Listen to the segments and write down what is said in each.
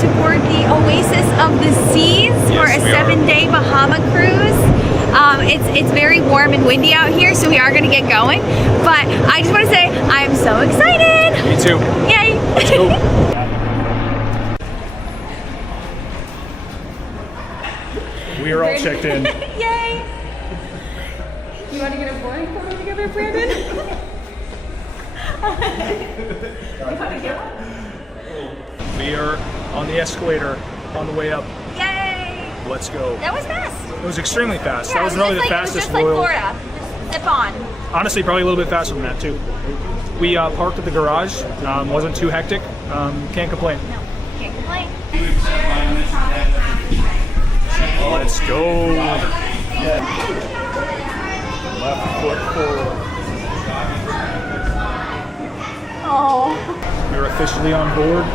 to board the Oasis of the Seas for a 7-day Bahama cruise. It's very warm and windy out here, so we are going to get going. But I just want to say I am so excited. Me too. Yay! Let's go. We are all checked in. Yay! You want to get a boarding photo together, Brandon? You want to get one? We are on the escalator on the way up. Yay! Let's go. That was fast. It was extremely fast. Yeah, That was probably the fastest It was just Royal. like Florida. Just zip on. Honestly, probably a little bit faster than that too. We parked at the garage. Wasn't too hectic. Can't complain. No, can't complain. Let's go. Left foot forward. Oh. We're officially on board.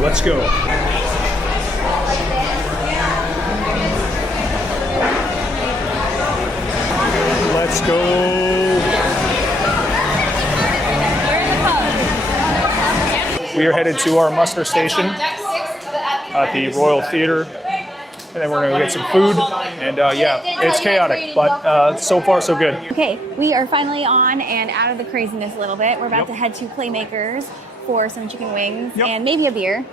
Let's go. Let's go. We are headed to our muster station at the Royal Theater. And then we're going to get some food. And yeah, it's chaotic, but so far so good. Okay, we are finally on and out of the craziness a little bit. We're about to head to Playmakers for some chicken wings and maybe a beer.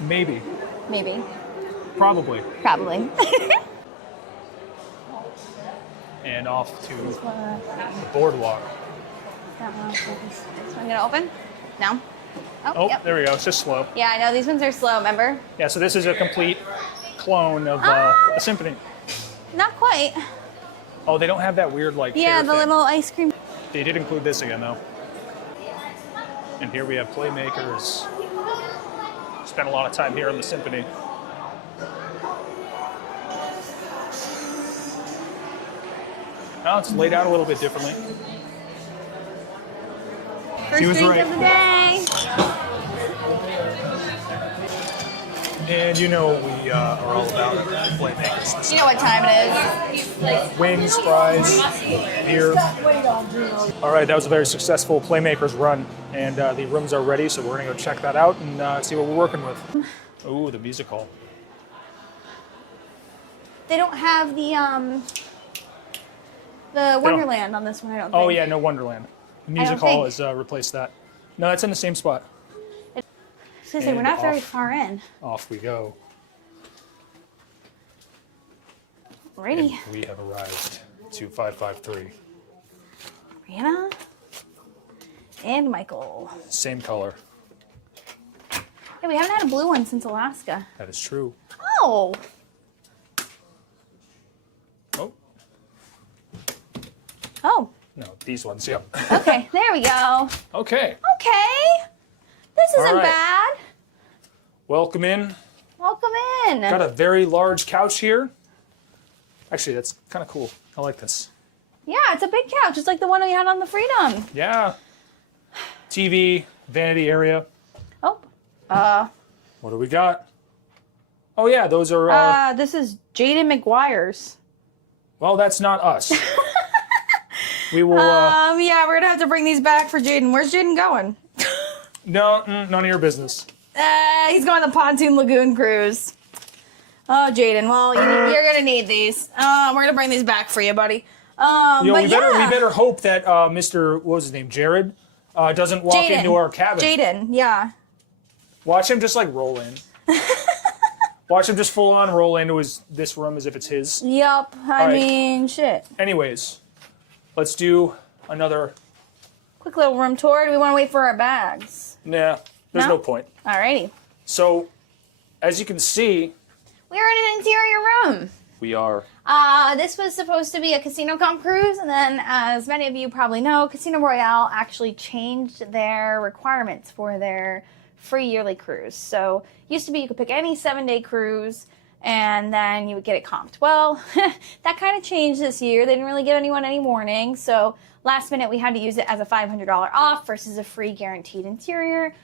Maybe. Maybe. Probably. Probably. And off to the boardwalk. That one. This one gonna open? No? Oh, yep. there we go. It's just slow. Yeah, I know. These ones are slow, remember? Yeah, so this is a complete clone of a symphony. Not quite. Oh, they don't have that weird like Yeah, hair the thing. little ice cream. They did include this again though. And here we have Playmakers. Spent a lot of time here in the symphony. Now it's laid out a little bit differently. First drink of the day. And you know we are all about Playmakers. You know what time it is. Wings, fries, beer. All right, that was a very successful Playmakers run, and the rooms are ready, so we're gonna go check that out and see what we're working with. Ooh, the music hall. They don't have the Wonderland on this one, I don't think. Oh yeah, no Wonderland. The music hall has replaced that. No, it's in the same spot. I was gonna say, we're not very far in. Off we go. Alrighty. And we have arrived to 553. Brianna and Michael. Same color. Yeah, we haven't had a blue one since Alaska. That is true. Oh. Oh. Oh. No, these ones, yep. Okay, there we go. Okay. Okay. This isn't right. bad. Welcome in. Welcome in. Got a very large couch here. Actually, that's kind of cool. I like this. Yeah, it's a big couch. It's like the one we had on the Freedom. Yeah. TV, vanity area. Oh. What do we got? Oh yeah, those are our... This is Jaden McGuire's. Well, that's not us. We will... Yeah, we're gonna have to bring these back for Jaden. Where's Jaden going? No, none of your business. He's going on the Pontoon Lagoon cruise. Oh, Jaden. Well, you're gonna need these. We're gonna bring these back for you, buddy. We better hope that Mr. What was his name, Jared, doesn't walk into our cabin. Jaden, yeah. Watch him just like roll in. Watch him just full on roll into this room as if it's his. Yup. I mean, shit. Anyways, let's do another. Quick little room tour. Do we want to wait for our bags? Nah, there's no point. Alrighty. So, as you can see, we're in an interior room. we are. This was supposed to be a Casino Comp cruise, and then, as many of you probably know, Casino Royale actually changed their requirements for their free yearly cruise. So, used to be you could pick any 7-day cruise, and then you would get it comped. Well, that kind of changed this year. They didn't really give anyone any warning, so last minute we had to use it as a $500 off versus a free guaranteed interior.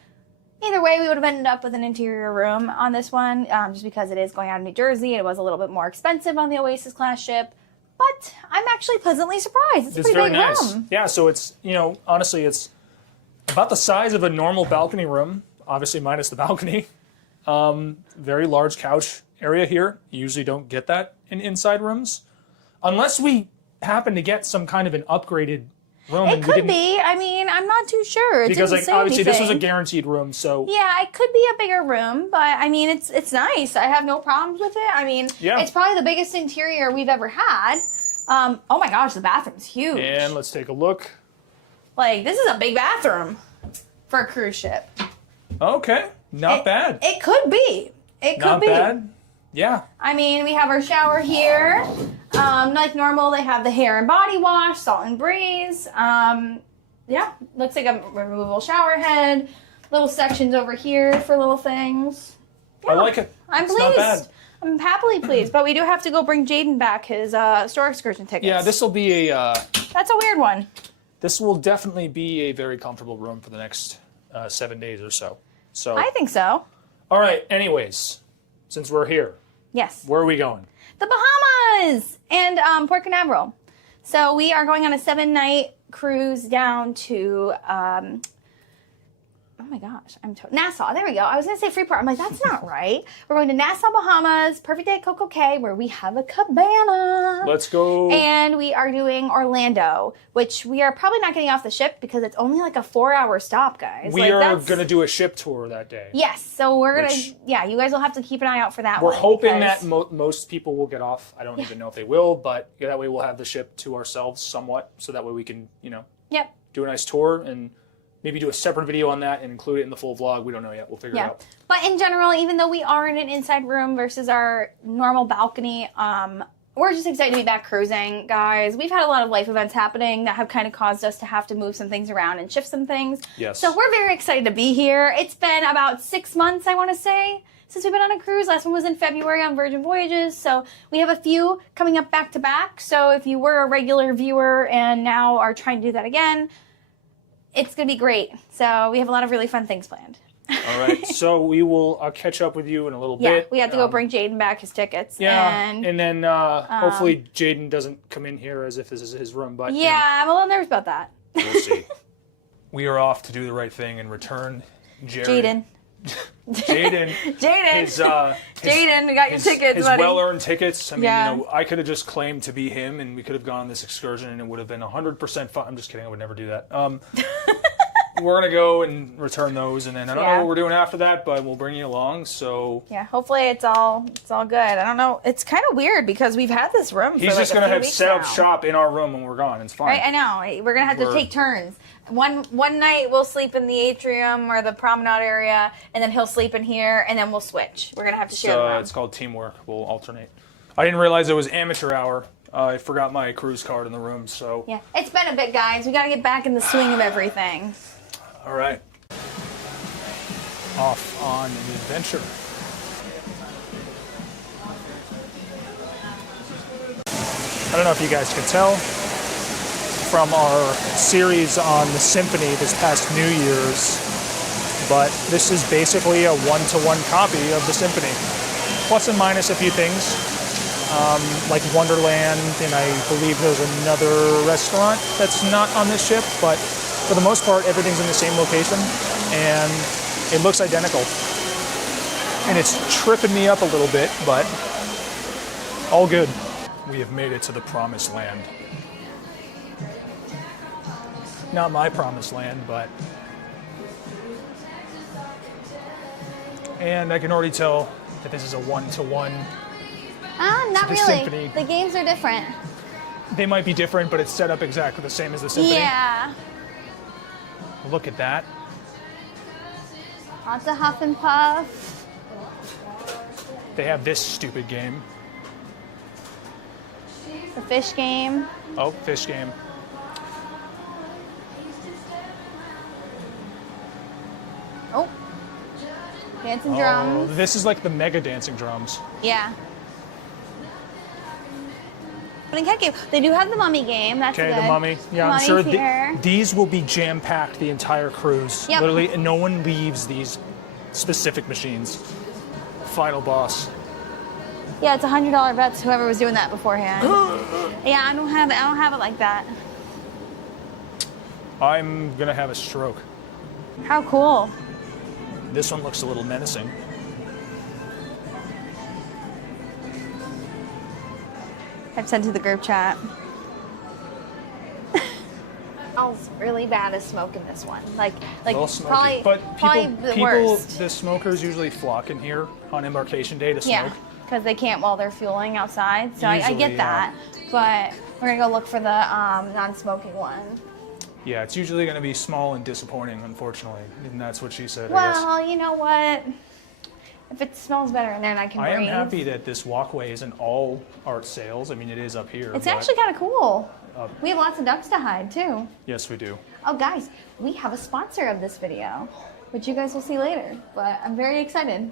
Either way, we would have ended up with an interior room on this one, just because it is going out of New Jersey. It was a little bit more expensive on the Oasis class ship, but I'm actually pleasantly surprised. It's a pretty very big nice. room. Yeah, so it's, honestly, it's about the size of a normal balcony room, obviously minus the balcony. Very large couch area here. You usually don't get that in inside rooms. Unless we happen to get some kind of an upgraded room. It could be. I mean, I'm not too sure. It Because didn't say obviously this was a anything. guaranteed room, so Yeah, it could be a bigger room, but I mean, it's nice. I have no problems with it. I mean, Yeah. it's probably the biggest interior we've ever had. Oh my gosh, the bathroom's huge. and let's take a look. Like, this is a big bathroom for a cruise ship. Okay, not bad. It could be. It could Not be. bad. Yeah. I mean, we have our shower here. Like normal, they have the hair and body wash, salt and breeze. Yeah, looks like a removable shower head. Little sections over here for little things. Yeah, I like it. I'm It's pleased. not bad. I'm happily pleased, but we do have to go bring Jaden back his store excursion tickets. Yeah, this will be a. That's a weird one. This will definitely be a very comfortable room for the next 7 days or so. So. I think so. All right. Anyways, since we're here, Yes. where are we going? The Bahamas and Port Canaveral. So we are going on a 7-night cruise down to oh my gosh, Nassau. There we go. I was gonna say Freeport. I'm like, that's not right. We're going to Nassau, Bahamas. Perfect Day at Coco Cay, where we have a cabana. Let's go. And we are doing Orlando, which we are probably not getting off the ship because it's only like a 4-hour stop, guys. We are going to do a ship tour that day. Yes, so we're gonna. Which- Yeah, you guys will have to keep an eye out for that. We're one hoping because- that most people will get off. I don't even know if they will, but that way we'll have the ship to ourselves somewhat, so that way we can, Yep. do a nice tour and maybe do a separate video on that and include it in the full vlog. We don't know yet. We'll figure it Yeah, out. but in general, even though we are in an inside room versus our normal balcony, we're just excited to be back cruising, guys. We've had a lot of life events happening that have kind of caused us to have to move some things around and shift some things. Yes. So we're very excited to be here. It's been about 6 months, I want to say, since we've been on a cruise. Last one was in February on Virgin Voyages. So we have a few coming up back to back. So if you were a regular viewer and now are trying to do that again, it's going to be great. So we have a lot of really fun things planned. All right. So we will catch up with you in a little Yeah, bit. we have to go bring Jaden back his tickets. Yeah, And then hopefully Jaden doesn't come in here as if this is his room, but yeah, I'm a little nervous about that. we'll see. We are off to do the right thing and return Jared. Jaden. Jaden. Jaden. His, Jaden, we got your tickets, his buddy. well-earned tickets. I mean, Yeah. I could have just claimed to be him, and we could have gone on this excursion, and it would have been 100% fun. I'm just kidding. I would never do that. We're gonna go and return those, and then I don't know what we're doing after that, but we'll bring you along. So Yeah, hopefully it's all good. I don't know. It's kind of weird because we've had this room. he's for just like gonna a few have weeks set up now. shop in our room when we're gone. It's fine. Right, I know. We're gonna have to take turns. One night we'll sleep in the atrium or the promenade area, and then he'll sleep in here, and then we'll switch. We're gonna have to share the room. It's called teamwork. We'll alternate. I didn't realize it was amateur hour. I forgot my cruise card in the room, so. Yeah, it's been a bit, guys. We gotta get back in the swing of everything. All right. Off on an adventure. I don't know if you guys can tell from our series on the symphony this past New Year's, but this is basically a one-to-one copy of the symphony. Plus and minus a few things, like Wonderland, and I believe there's another restaurant that's not on this ship, but for the most part, everything's in the same location, and it looks identical. And it's tripping me up a little bit, but all good. We have made it to the promised land. Not my promised land, but... And I can already tell that this is a one-to-one. Not the really. symphony. The games are different. They might be different, but it's set up exactly the same as the symphony. Yeah. Look at that. Lots of huff and puff. They have this stupid game. The fish game. Oh, fish game. Oh. Dancing drums. Oh, this is like the mega dancing drums. Yeah. But in Cat Game, they do have the mummy game. That's Okay, good. the mummy. Yeah, I'm Mummy's sure here. these will be jam-packed the entire cruise. Yep. Literally, and no one leaves these specific machines. Final boss. Yeah, it's $100 bets. Whoever was doing that beforehand. Yeah, I don't have it like that. I'm gonna have a stroke. How cool. This one looks a little menacing. I've sent to the group chat. Smells really bad as smoke in this one. Like A little smoky. probably the worst. The smokers usually flock in here on Embarkation Day to smoke. Yeah, because they can't while they're fueling outside. So I Usually, get that. But we're gonna go look for the non-smoking one. Yeah, it's usually going to be small and disappointing, unfortunately, and that's what she said. I guess. Well, you know what? If it smells better in there, and I can breathe. I am happy that this walkway isn't all art sales. I mean, it is up here. It's actually kind of cool. Uh, We have lots of ducks to hide too. Yes, we do. Oh, guys, we have a sponsor of this video, which you guys will see later. But I'm very excited.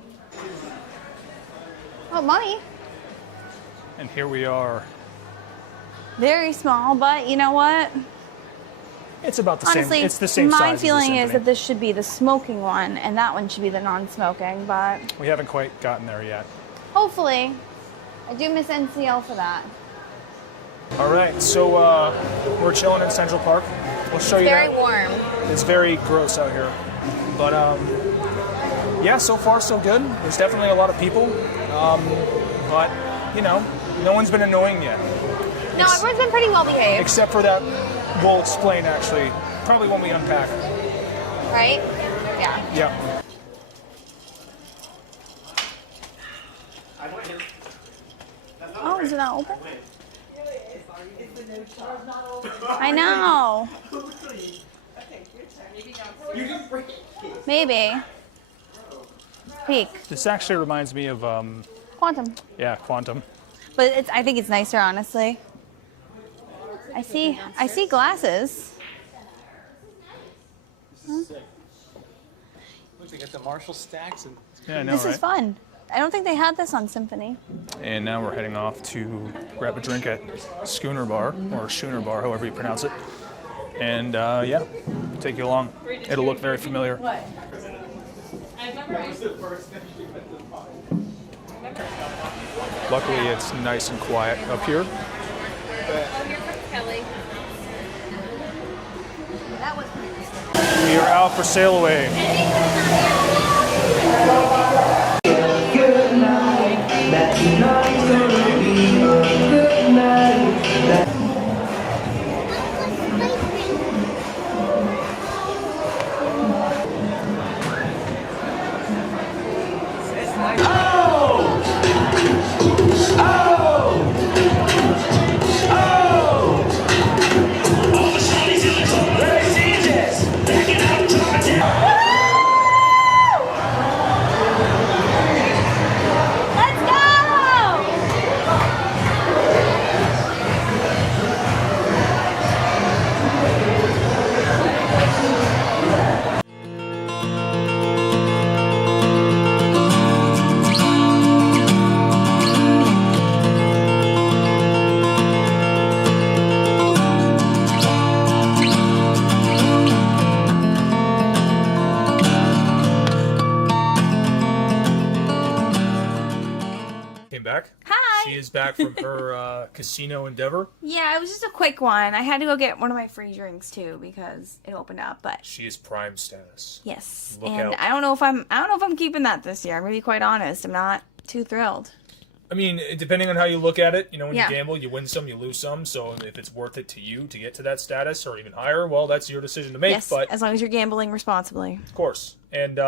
Oh, money. And here we are. Very small, but you know what? It's about the Honestly, same. It's the same size. my as the feeling is Symphony. that this should be the smoking one, and that one should be the non-smoking. But We haven't quite gotten there yet. hopefully, I do miss NCL for that. All right, so we're chilling in Central Park. We'll show you Very that. warm. It's very gross out here, but yeah, so far so good. There's definitely a lot of people, but you know, no one's been annoying yet. No, everyone's been pretty well behaved, Except for that, we'll explain actually, probably when we unpack. right? Yeah. Yeah. Oh, is it not open? I know. Maybe. Peak. This actually reminds me of, Quantum. yeah, Quantum. But I think it's nicer, honestly. I see glasses. Look, they got the Marshall stacks and Yeah, I know, This right? is fun. I don't think they had this on Symphony. And now we're heading off to grab a drink at Schooner Bar, or Schooner Bar, however you pronounce it. And yeah, take you along. It'll look very familiar. Luckily, it's nice and quiet up here. We are out for sail away. Let's go! Came back. Hi. She is back from her casino endeavor. Yeah, it was just a quick one. I had to go get one of my free drinks too because it opened up. But She is prime status. yes, Look and out. I don't know if I'm keeping that this year. I'm gonna be quite honest. I'm not too thrilled. I mean, depending on how you look at it, you know, when Yeah. you gamble, you win some, you lose some. So if it's worth it to you to get to that status or even higher, well, that's your decision to make. Yes, But as long as you're gambling responsibly. of course, and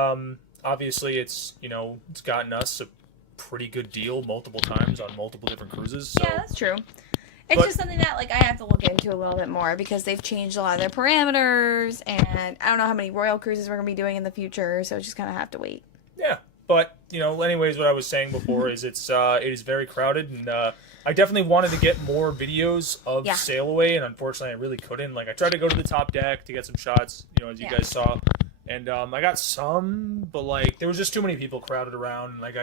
obviously, it's it's gotten us a pretty good deal multiple times on multiple different cruises. So Yeah, that's true. It's But- just something that I have to look into a little bit more because they've changed a lot of their parameters, and I don't know how many Royal cruises we're gonna be doing in the future, so just kind of have to wait. yeah. But anyways, what I was saying before is it is very crowded, and I definitely wanted to get more videos of Yeah. Sail Away, and unfortunately, I really couldn't. Like, I tried to go to the top deck to get some shots, as you Yeah. guys saw, and I got some, but like there was just too many people crowded around. And, like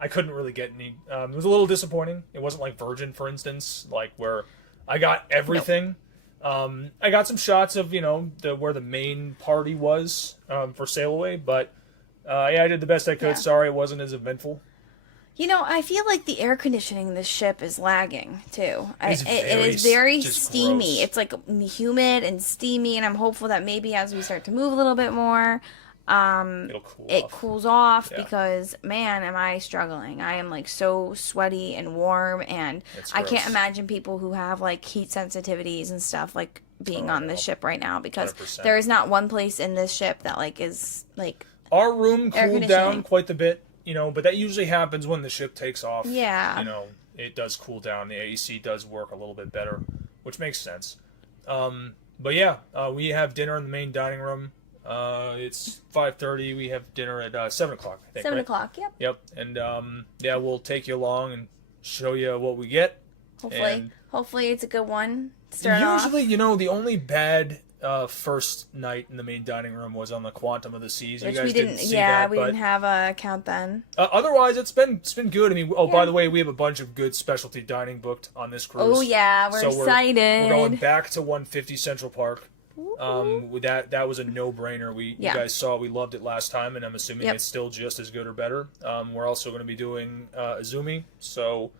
I couldn't really get any. It was a little disappointing. It wasn't like Virgin, for instance, like where I got everything. I got some shots of where the main party was for Sail Away, but yeah, I did the best I could. Yeah. Sorry, it wasn't as eventful. I feel like the air conditioning in this ship is lagging too. It's It very is very just steamy. gross. It's like humid and steamy, and I'm hopeful that maybe as we start to move a little bit more, It cools off Yeah. because, man, am I struggling. I am like so sweaty and warm, and It's I can't gross. imagine people who have like heat sensitivities and stuff like being on this ship right now, because 100%. there is not one place in this ship that like is like Our room Air cooled conditioning. down quite a bit, but that usually happens when the ship takes off. Yeah. It does cool down. The AC does work a little bit better, which makes sense. But yeah, we have dinner in the main dining room. It's 5:30. We have dinner at 7 o'clock, I think, 7 right? o'clock. Yep. Yep. And yeah, we'll take you along and show you what we get. Hopefully it's a good one. Start off. Usually, the only bad first night in the main dining room was on the Quantum of the Seas. Which you guys we didn't. see Yeah, that, we but didn't have a count then. otherwise, it's been good. I mean, by the way, we have a bunch of good specialty dining booked on this cruise. Oh yeah, we're excited. We're going back to 150 Central Park. That was a no-brainer. You guys saw, we loved it last time, and I'm assuming it's still just as good or better. We're also going to be doing Izumi, so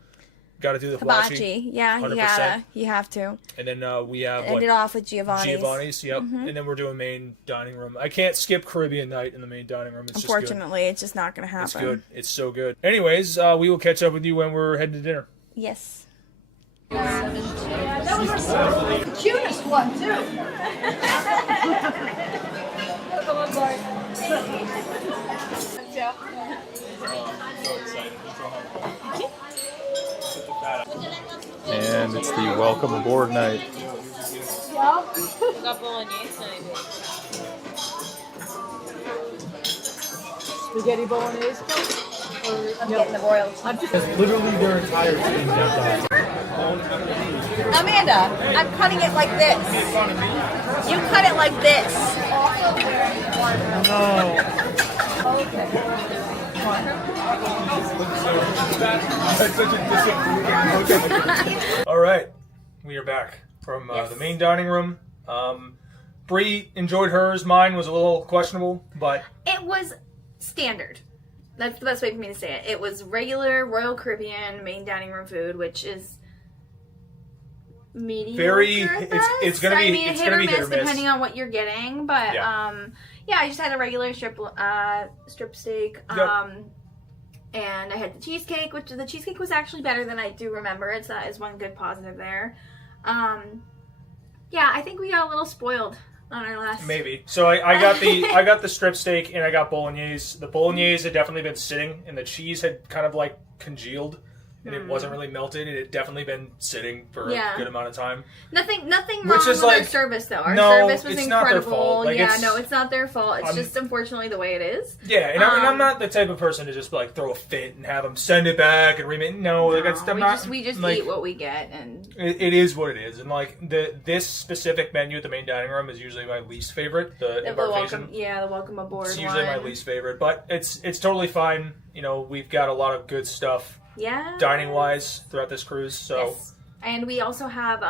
got to do the hibachi. Yeah, 100%. you have to. And then we have End it off with Giovanni's. Giovanni's, yep. And then we're doing main dining room. I can't skip Caribbean night in the main dining room. It's Unfortunately, it's just not going to happen. It's good. It's so good. Anyways, we will catch up with you when we're heading to dinner. Yes. That was the cutest one, too. And it's the welcome aboard night. Spaghetti bolognese? I'm getting the royal. Literally their entire team decked out. Amanda, I'm cutting it like this. You cut it like this. All right, we are back from the main dining room. Brie enjoyed hers. Mine was a little questionable, but It was standard. That's the best way for me to say it. It was regular Royal Caribbean main dining room food, which is mediocre. It's gonna be hit or miss hit or miss. depending on what you're getting. But Yeah. I just had a regular strip steak. Yep. And I had the cheesecake, which the cheesecake was actually better than I do remember. It's that is one good positive there. I think we got a little spoiled on our last. maybe. So I got the strip steak and I got bolognese. The bolognese had definitely been sitting, and the cheese had kind of like congealed, and it wasn't really melted. It had definitely been sitting for a good amount of time. Nothing Which wrong is with our like- service though. Our No, service was it's incredible. not their fault. Like, It's not their fault. It's just unfortunately the way it is. Yeah, and I'm not the type of person to just like throw a fit and have them send it back and remake. No, like We just like, eat what we get, and it is what it is. And like this specific menu at the main dining room is usually my least favorite. The embarkation. the welcome aboard. It's usually my least favorite, but it's totally fine. We've got a lot of good stuff. Yeah. Dining wise throughout this cruise, so Yes. And we also have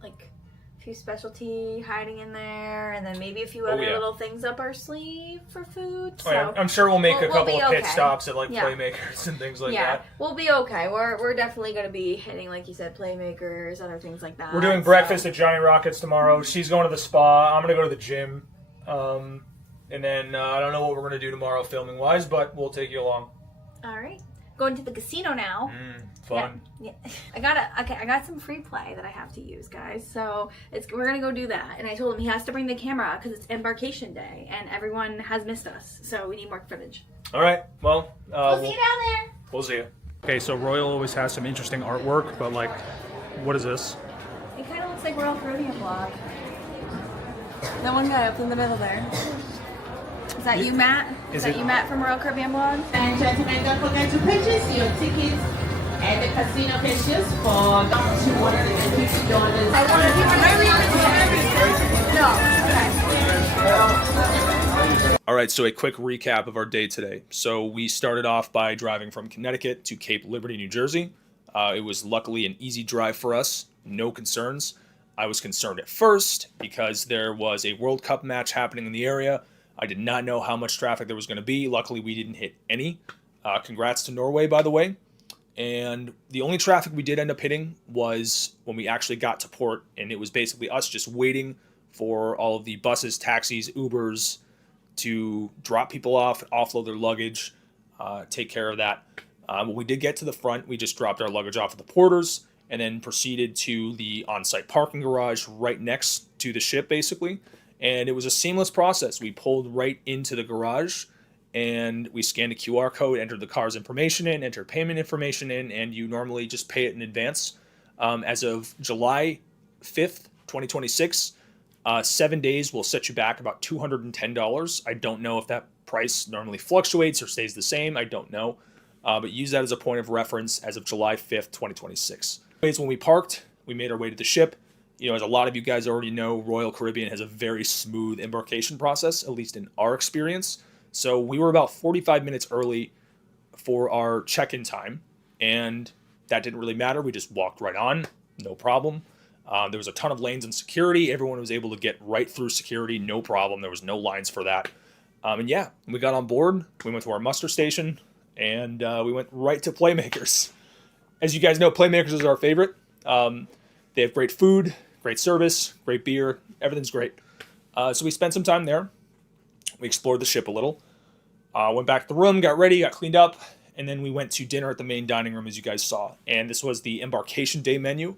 like a few specialty hiding in there, and then maybe a few other little things up our sleeve for food. So I'm sure we'll make a couple be of pit okay. stops at like Yeah. Playmakers and things like yeah, that. we'll be okay. We're definitely going to be hitting, like you said, Playmakers, other things like that. We're doing breakfast at Johnny Rockets tomorrow. She's going to the spa. I'm going to go to the gym. And then I don't know what we're going to do tomorrow filming wise, but we'll take you along. All right. Going to the casino now. Fun. Yeah. I got some free play that I have to use, guys. So we're gonna go do that. And I told him he has to bring the camera because it's embarkation day and everyone has missed us. So we need more footage. All right. Well, We'll see you down there. We'll see you. Okay, so Royal always has some interesting artwork, but like, what is this? It kind of looks like Royal Caribbean vlog. That one guy up in the middle there. Is that you, Matt? Is that you, Matt, from Royal Caribbean vlog? And gentlemen, don't forget to purchase your tickets at the casino cashiers for $250. All right, so a quick recap of our day today. So we started off by driving from Connecticut to Cape Liberty, New Jersey. It was luckily an easy drive for us, no concerns. I was concerned at first because there was a World Cup match happening in the area. I did not know how much traffic there was going to be. Luckily, we didn't hit any. Congrats to Norway, by the way. And the only traffic we did end up hitting was when we actually got to port, and it was basically us just waiting for all of the buses, taxis, Ubers, to drop people off, offload their luggage, take care of that. When we did get to the front, we just dropped our luggage off at the porters and then proceeded to the on-site parking garage right next to the ship, basically. And it was a seamless process. We pulled right into the garage and we scanned a QR code, entered the car's information in, entered payment information in, and you normally just pay it in advance. As of July 5th, 2026, 7 days will set you back about $210. I don't know if that price normally fluctuates or stays the same. I don't know. But use that as a point of reference as of July 5th, 2026. When we parked, we made our way to the ship. You know, as a lot of you guys already know, Royal Caribbean has a very smooth embarkation process, at least in our experience. So we were about 45 minutes early for our check-in time, and that didn't really matter. We just walked right on, no problem. There was a ton of lanes in security. Everyone was able to get right through security, no problem. There was no lines for that. And yeah, we got on board. We went to our muster station, and we went right to Playmakers. As you guys know, Playmakers is our favorite. They have great food, great service, great beer. Everything's great. So we spent some time there. We explored the ship a little. Went back to the room, got ready, got cleaned up, and then we went to dinner at the main dining room, as you guys saw. And this was the embarkation day menu.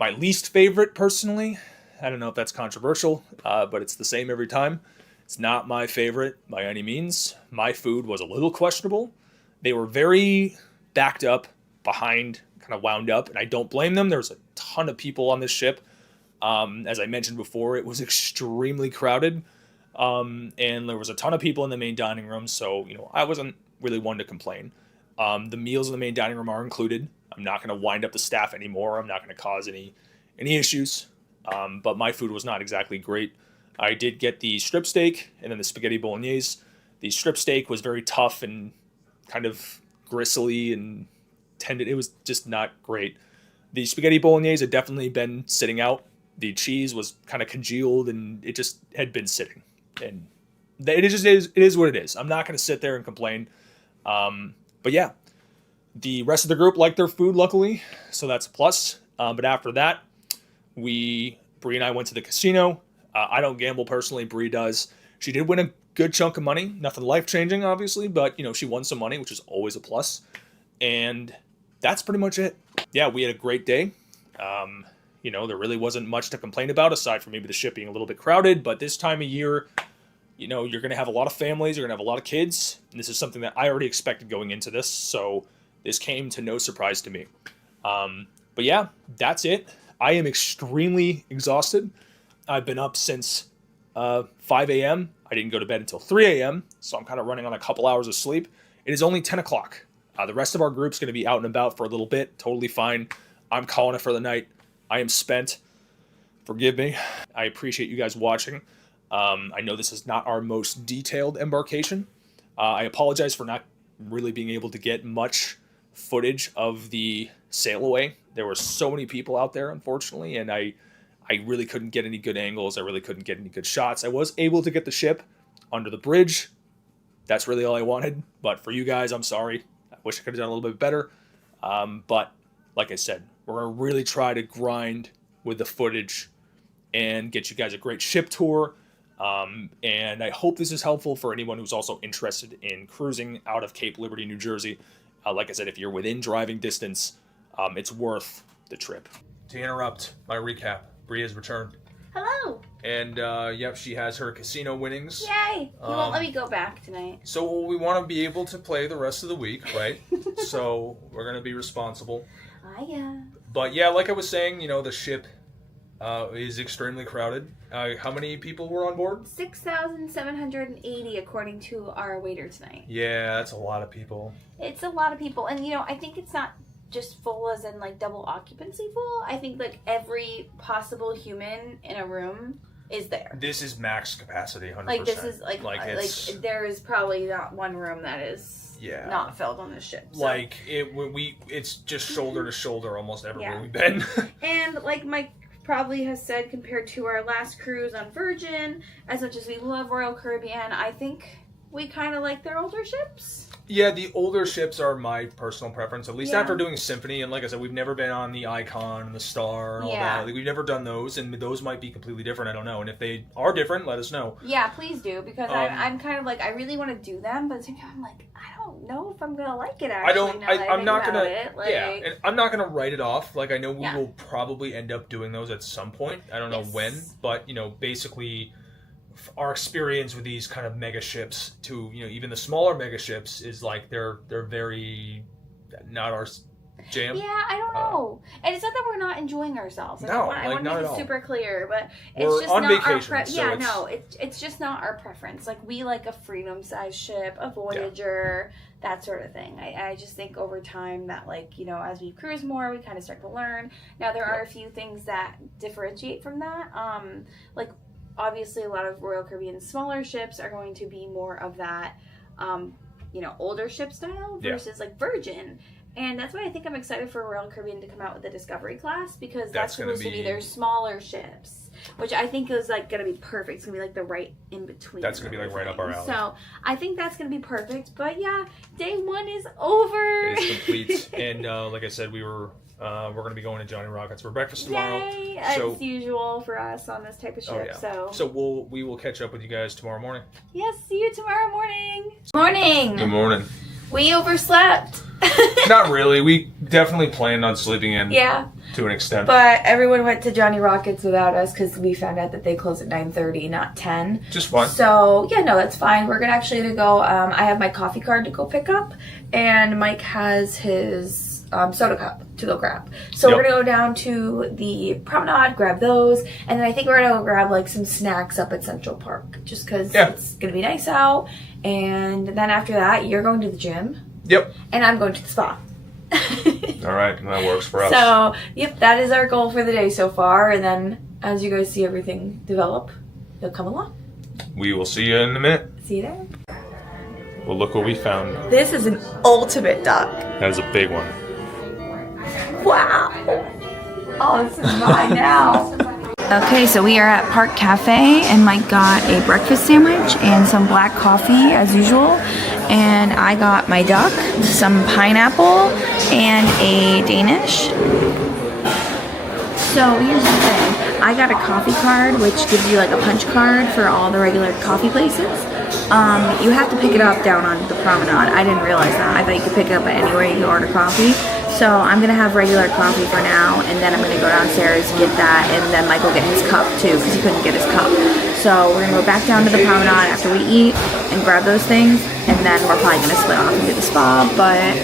My least favorite, personally. I don't know if that's controversial, but it's the same every time. It's not my favorite by any means. My food was a little questionable. They were very backed up, behind, kind of wound up, and I don't blame them. There was a ton of people on this ship. As I mentioned before, it was extremely crowded, and there was a ton of people in the main dining room, so, you know, I wasn't really one to complain. The meals in the main dining room are included. I'm not going to wind up the staff anymore. I'm not going to cause any issues, but my food was not exactly great. I did get the strip steak and then the spaghetti bolognese. The strip steak was very tough and kind of gristly and tended. It was just not great. The spaghetti bolognese had definitely been sitting out. The cheese was kind of congealed and it just had been sitting. And it is what it is. I'm not going to sit there and complain. But yeah, the rest of the group liked their food, luckily, so that's a plus. But after that, Brie and I went to the casino. I don't gamble personally. Brie does. She did win a good chunk of money. Nothing life-changing, obviously, but, you know, she won some money, which is always a plus. And that's pretty much it. Yeah, we had a great day. You know, there really wasn't much to complain about, aside from maybe the ship being a little bit crowded. But this time of year, you know, you're going to have a lot of families. You're going to have a lot of kids. And this is something that I already expected going into this. So this came to no surprise to me. But yeah, that's it. I am extremely exhausted. I've been up since 5 a.m. I didn't go to bed until 3 a.m., so I'm kind of running on a couple hours of sleep. It is only 10 o'clock. The rest of our group's going to be out and about for a little bit. Totally fine. I'm calling it for the night. I am spent. Forgive me. I appreciate you guys watching. I know this is not our most detailed embarkation. I apologize for not really being able to get much footage of the sail away. There were so many people out there, unfortunately, and I really couldn't get any good angles. I really couldn't get any good shots. I was able to get the ship under the bridge. That's really all I wanted. But for you guys, I'm sorry. I wish I could have done a little bit better. But like I said, we're going to really try to grind with the footage and get you guys a great ship tour. And I hope this is helpful for anyone who's also interested in cruising out of Cape Liberty, New Jersey. Like I said, if you're within driving distance, it's worth the trip. To interrupt my recap, Brie has returned. Hello. And, yep, she has her casino winnings. Yay. He won't let me go back tonight. So we want to be able to play the rest of the week, right? So we're going to be responsible. Yeah. But yeah, like I was saying, you know, the ship is extremely crowded. How many people were on board? 6,780 according to our waiter tonight. Yeah, that's a lot of people. It's a lot of people. And, you know, I think it's not just full as in, like, double occupancy full. I think, like, every possible human in a room is there. This is max capacity, 100%. Like, this is, like there is probably not one room that is not filled on this ship. So. Like, it's just shoulder to shoulder almost everywhere we've been. And, like Mike probably has said, compared to our last cruise on Virgin, as much as we love Royal Caribbean, I think we kind of like their older ships. Yeah, the older ships are my personal preference, at least Yeah. after doing Symphony. And like I said, we've never been on the Icon and the Star and all Yeah. that. Like, we've never done those, and those might be completely different. I don't know. And if they are different, let us know. Yeah, please do, because Um, I'm kind of like, I really want to do them, but at the same time, I'm like, I don't know if I'm gonna like it. Actually, I'm not gonna. Yeah, and I'm not gonna write it off. Like, I know we Yeah. will probably end up doing those at some point. I don't know Yes. when, but basically, our experience with these kind of mega ships to even the smaller mega ships is like they're very not our jam. Yeah, I don't know. And it's not that we're not enjoying ourselves. No, I want to not make at it all. super clear, but it's We're just on not vacation, our so yeah, it's- no, it's just not our preference. Like, we like a Freedom-sized ship, a Voyager, that sort of thing. I just think over time that, like, as we cruise more, we kind of start to learn. Now, there are a few things that differentiate from that. Like, obviously, a lot of Royal Caribbean smaller ships are going to be more of that, older ship style versus like Virgin. And that's why I think I'm excited for Royal Caribbean to come out with the Discovery class, because that's gonna supposed to be be- their smaller ships, which I think is like going to be perfect. It's going to be like the right in between. That's gonna be like right up our alley. So I think that's going to be perfect. But yeah, day one is over. It is complete. And like I said, we're going to be going to Johnny Rockets for breakfast tomorrow. Yay! So- It's usual for us on this type of ship. So we will catch up with you guys tomorrow morning. Yes, see you tomorrow morning. Morning. Good morning. We overslept. Not really. We definitely planned on sleeping in Yeah. to an extent. But everyone went to Johnny Rockets without us because we found out that they close at 9:30, not 10. Just fun. So, yeah, no, that's fine. We're gonna actually to go, I have my coffee card to go pick up, and Mike has his soda cup to go grab. So Yep. we're gonna go down to the promenade, grab those, and then I think we're gonna go grab like some snacks up at Central Park, just because it's gonna be nice out. And then after that, you're going to the gym, Yep. and I'm going to the spa. All right. That works for us. So, yep, that is our goal for the day so far. And then as you guys see everything develop, you'll come along. We will see you in a minute. See you there. Well, look what we found. This is an ultimate duck. That is a big one. Wow. Oh, this is mine now. Okay, so we are at Park Cafe, and Mike got a breakfast sandwich and some black coffee as usual. And I got my duck, some pineapple, and a Danish. So here's the thing. I got a coffee card, which gives you like a punch card for all the regular coffee places. You have to pick it up down on the promenade. I didn't realize that. I thought you could pick it up at anywhere you can order coffee. So I'm gonna have regular coffee for now, and then I'm gonna go downstairs, get that, and then Mike will get his cup too, because he couldn't get his cup. So we're gonna go back down to the promenade after we eat and grab those things, and then we're probably gonna split off and do the spa. But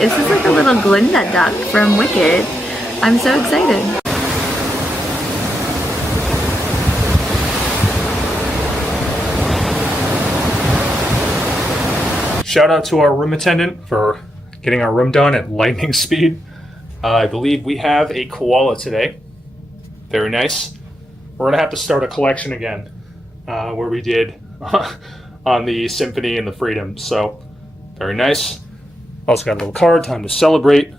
this is like a little Glinda duck from Wicked. I'm so excited. Shout out to our room attendant for getting our room done at lightning speed. I believe we have a koala today. Very nice. We're gonna have to start a collection again, where we did on the Symphony and the Freedom. So, very nice. Also got a little card, time to celebrate.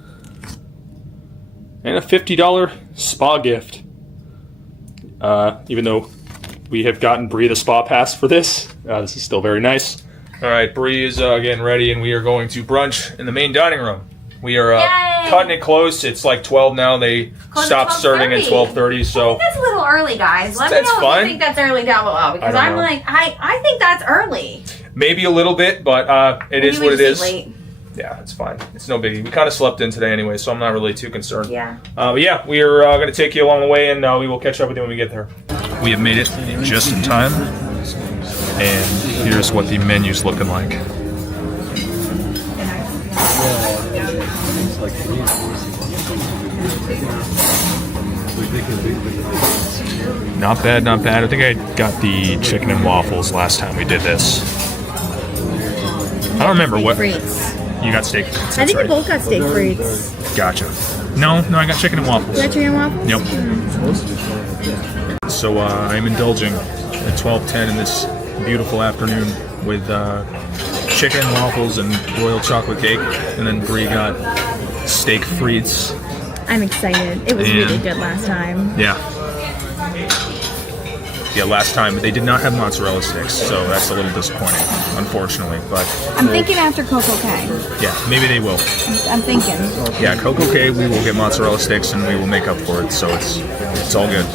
And a $50 spa gift. Even though we have gotten Brie the spa pass for this, this is still very nice. All right, Bree is getting ready, and we are going to brunch in the main dining room. We are cutting it close. It's like 12 now. They stopped serving at 12:30, so That's a little early, guys. Let me That's know if fine. you think that's early down below, because I I'm don't know. like, I think that's early. maybe a little bit, but it is Maybe what it we is. just eat late. Yeah, it's fine. It's no biggie. We kind of slept in today anyway, so I'm not really too concerned. Yeah. But yeah, we are going to take you along the way, and we will catch up with you when we get there. We have made it just in time, and here's what the menu's looking like. Not bad, not bad. I think I got the chicken and waffles last time we did this. I don't remember what. Frites. You got steak frites. I think that's we both got steak frites. right. Gotcha. No, I got chicken and waffles. Chicken and waffles? Yep. So I'm indulging at 12:10 in this beautiful afternoon with chicken and waffles and royal chocolate cake, and then Brie got steak frites. I'm excited. It was And- really good last time. Yeah. Yeah, last time they did not have mozzarella sticks, so that's a little disappointing, unfortunately. But I'm thinking after Coco K. yeah, maybe they will. I'm thinking. Yeah, Coco K, we will get mozzarella sticks and we will make up for it. So it's all good.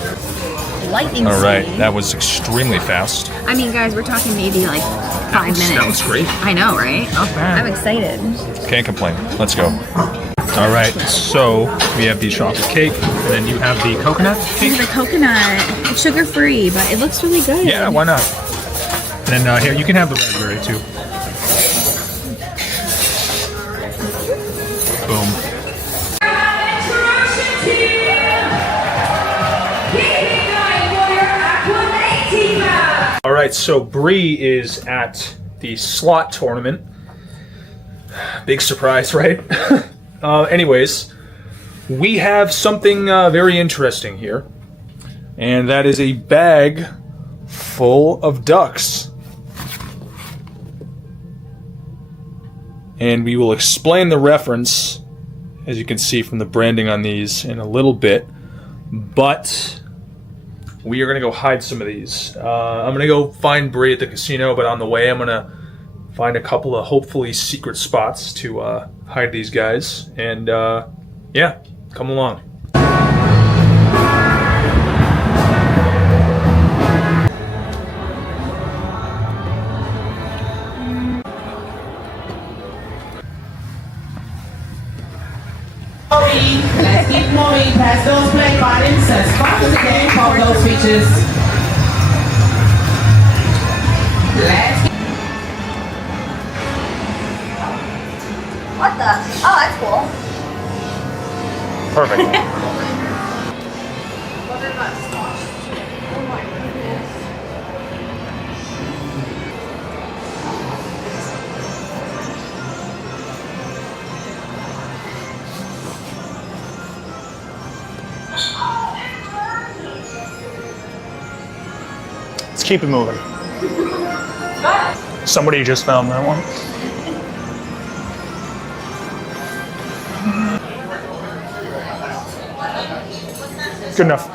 Lightning All right, speed. that was extremely fast. I mean, guys, we're talking maybe like 5 minutes. That was great. I know, right? I'm excited. Can't complain. Let's go. All right, so we have the chocolate cake, and then you have the coconut cake. The coconut, it's sugar-free, but it looks really good. Yeah, why not? And then here, you can have the raspberry too. Boom. All right, so Brie is at the slot tournament. Big surprise, right? Anyways, we have something very interesting here, and that is a bag full of ducks. And we will explain the reference, as you can see from the branding on these, in a little bit, but we are going to go hide some of these. I'm going to go find Brie at the casino, but on the way I'm going to find a couple of hopefully secret spots to hide these guys. And yeah, come along. Let's keep moving past those play buttons and spot the game for those features. Let's What the? Oh, that's cool. Perfect. Let's keep it moving. Somebody just found that one. Good enough.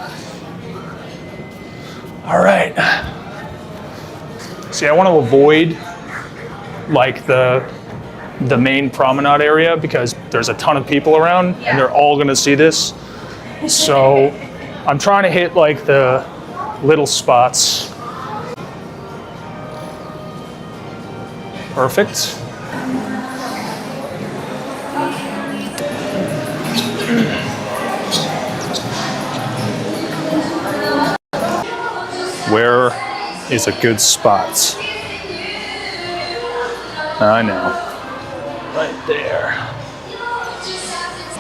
All right. See, I want to avoid like the main promenade area because there's a ton of people around and they're all going to see this. So I'm trying to hit like the little spots. Perfect. Where is a good spot? I know. Right there.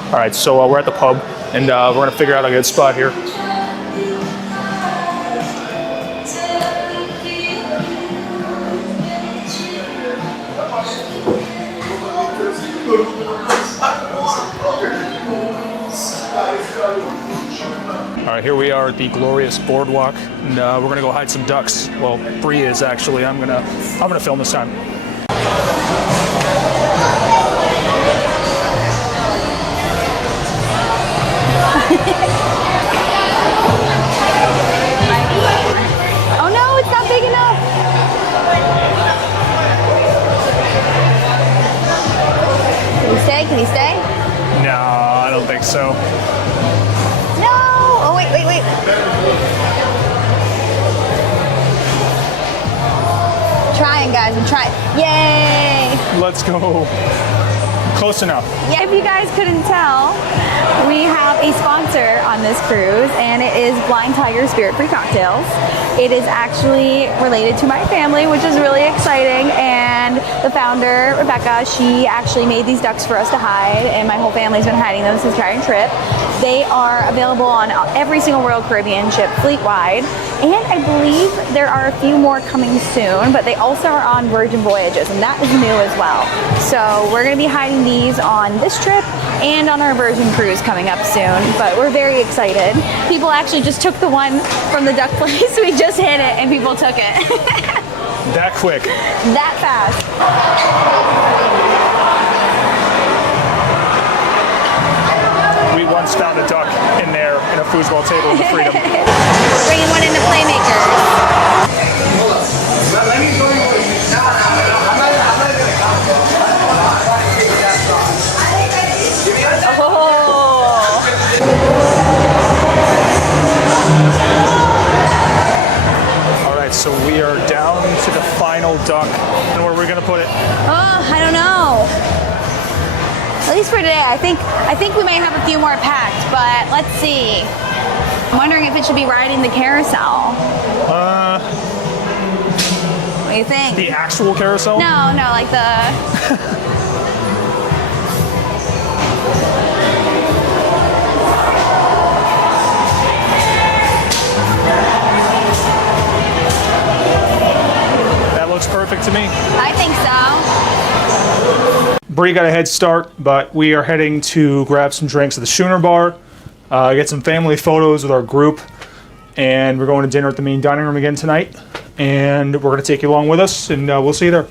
All right, so we're at the pub, and we're gonna figure out a good spot here. All right, here we are at the glorious boardwalk, and we're gonna go hide some ducks. Well, Brie is actually. I'm gonna film this time. Oh no, it's not big enough. Can he stay? Can he stay? No, I don't think so. No! Oh, wait. Trying, guys. We're trying. Yay! Let's go. Close enough. Yeah, if you guys couldn't tell, we have a sponsor on this cruise, and it is Blind Tiger Spirit-Free Cocktails. It is actually related to my family, which is really exciting, and the founder, Rebecca, she actually made these ducks for us to hide, and my whole family's been hiding them since our trip. They are available on every single Royal Caribbean ship fleet-wide, and I believe there are a few more coming soon, but they also are on Virgin Voyages, and that is new as well. So we're going to be hiding these on this trip and on our Virgin cruise coming up soon, but we're very excited. People actually just took the one from the duck place. We just hit it and people took it. That quick. That fast. We once found a duck in there and a foosball table in the Freedom. We're bringing one into Playmakers. All right, so we are down to the final duck. And where are we gonna put it? Oh, I don't know. At least for today, I think we may have a few more packed, but let's see. I'm wondering if it should be riding the carousel. What do you think? The actual carousel? No, like the. That looks perfect to me. I think so. Brie got a head start, but we are heading to grab some drinks at the Schooner Bar, get some family photos with our group, and we're going to dinner at the main dining room again tonight. And we're going to take you along with us, and we'll see you there.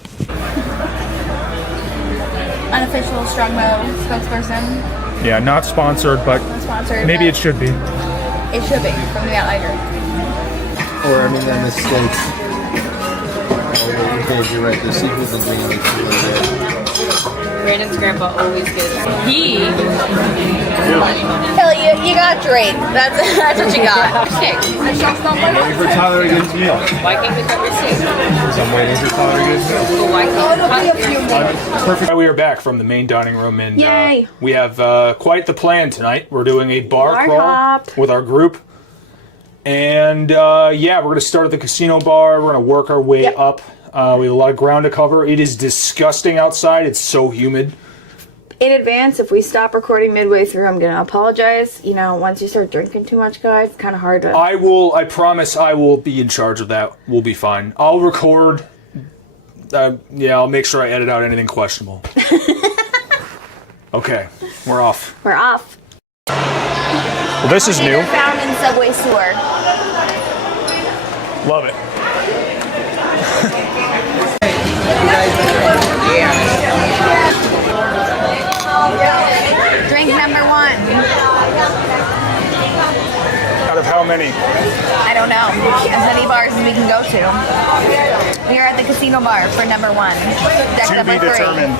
Unofficial Strongbow spokesperson. Yeah, not sponsored, but Sponsored. maybe but it should be. It should be from the Outlier. Or, I mean, they're mistakes. Oh, okay, you're right. The sequels and green makes you really good. Brandon's grandpa always gets Kelly, you got Drake. That's what you got. six. Waiting for Tyler to get his meal. Why can't we cover six? I'm waiting for Tyler to get his meal. Well, why can't we We are back from the main dining room, and Yay. we have quite the plan tonight. We're doing a bar Bar crawl hop. with our group. And yeah, we're going to start at the casino bar. We're going to work our way up. We have a lot of ground to cover. It is disgusting outside. It's so humid. In advance, if we stop recording midway through, I'm gonna apologize. You know, once you start drinking too much, guys, it's kind of hard to. I promise I will be in charge of that. We'll be fine. I'll record. Yeah, I'll make sure I edit out anything questionable. Okay, we're off. We're off. Well, this is new. Dinner found in Subway sewer. Love it. Drink number one. Out of how many? I don't know. As many bars as we can go to. We are at the casino bar for number one. Deck To number be three. determined.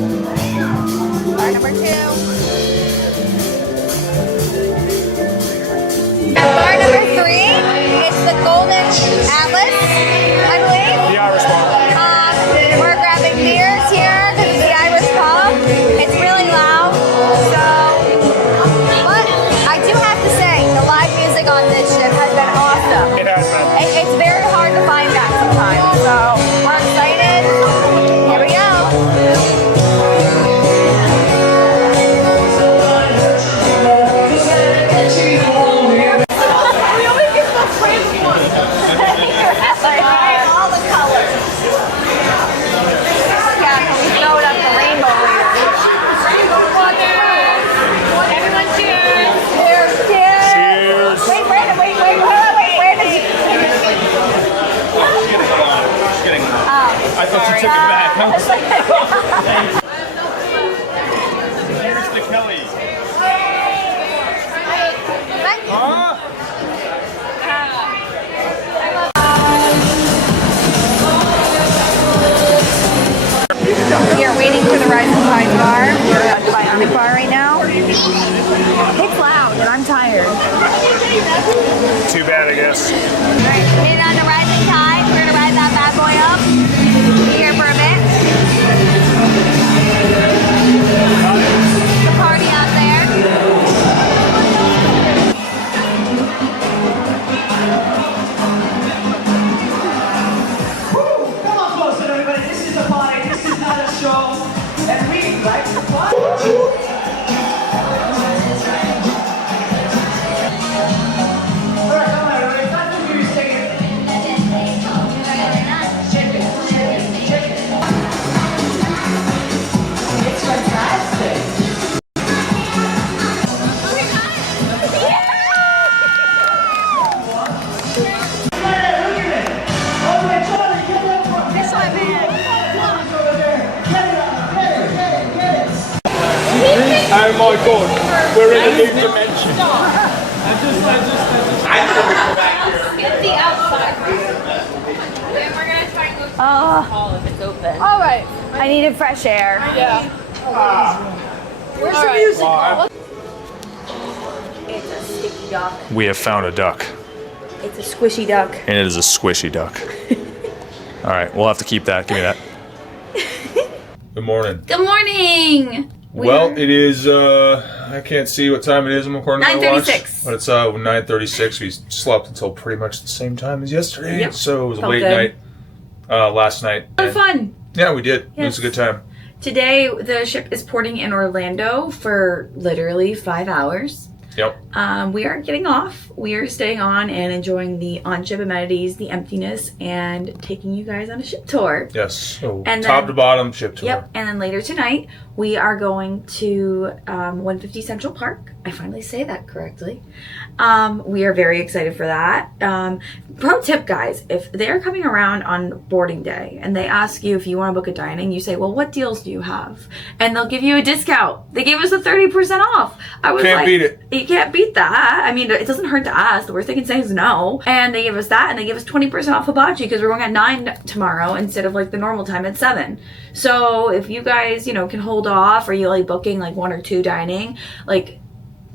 Bar number two. Bar number three. It's the Golden Atlas, I believe. The Irish bar. We're grabbing beers here because it's the Irish pub. It's really loud, so. But I do have to say, the live music on this ship has been awesome. It has been. It's very hard to find that sometimes, so we're excited. Here we go. All the colors. Yeah, we showed up the rainbow later. Everyone cheers. Cheers. Cheers. Wait, Brandon, wait. Where did you? I thought you took it back. Here's the Kelly. We are waiting for the Rising Tide bar. We're at the Bionic bar right now. It's loud and I'm tired. Too bad, I guess. Alright, made it on the Rising Tide. We're gonna ride that bad boy up. Be here for a bit. The party out there. Come on closer, everybody. This is a party. This is not a show. And we like to party. Alright, come on, everybody. It's time to be code. We're in a new dimension. Get the outside. Then we're gonna try and go to the hall if it's open. All right. I needed fresh air. Yeah. Where's the music hall? It's a sticky duck. We have found a duck. It's a squishy duck. And it is a squishy duck. All right, we'll have to keep that. Give me that. Good morning. Good morning. Well, it is, I can't see what time it is. I'm according to my watch. 9:36. But it's 9:36. We slept until pretty much the same time as yesterday. Yep. So it was a Felt late good. night last night. A lot of fun. Yeah, we did. It Yes. was a good time. Today, the ship is porting in Orlando for literally 5 hours. Yep. We aren't getting off. We are staying on and enjoying the on-ship amenities, the emptiness, and taking you guys on a ship tour. Yes. So And top then- to bottom ship tour. Yep. And then later tonight, we are going to 150 Central Park. I finally say that correctly. We are very excited for that. Pro tip, guys, if they're coming around on boarding day and they ask you if you want to book a dining, you say, well, what deals do you have? And they'll give you a discount. They gave us a 30% off. I was Can't like, beat it. You can't beat that. I mean, it doesn't hurt to ask. The worst they can say is no. And they gave us that, and they gave us 20% off hibachi because we're going at 9 tomorrow instead of like the normal time at 7. So if you guys, can hold off, or you like booking like 1 or 2 dining, like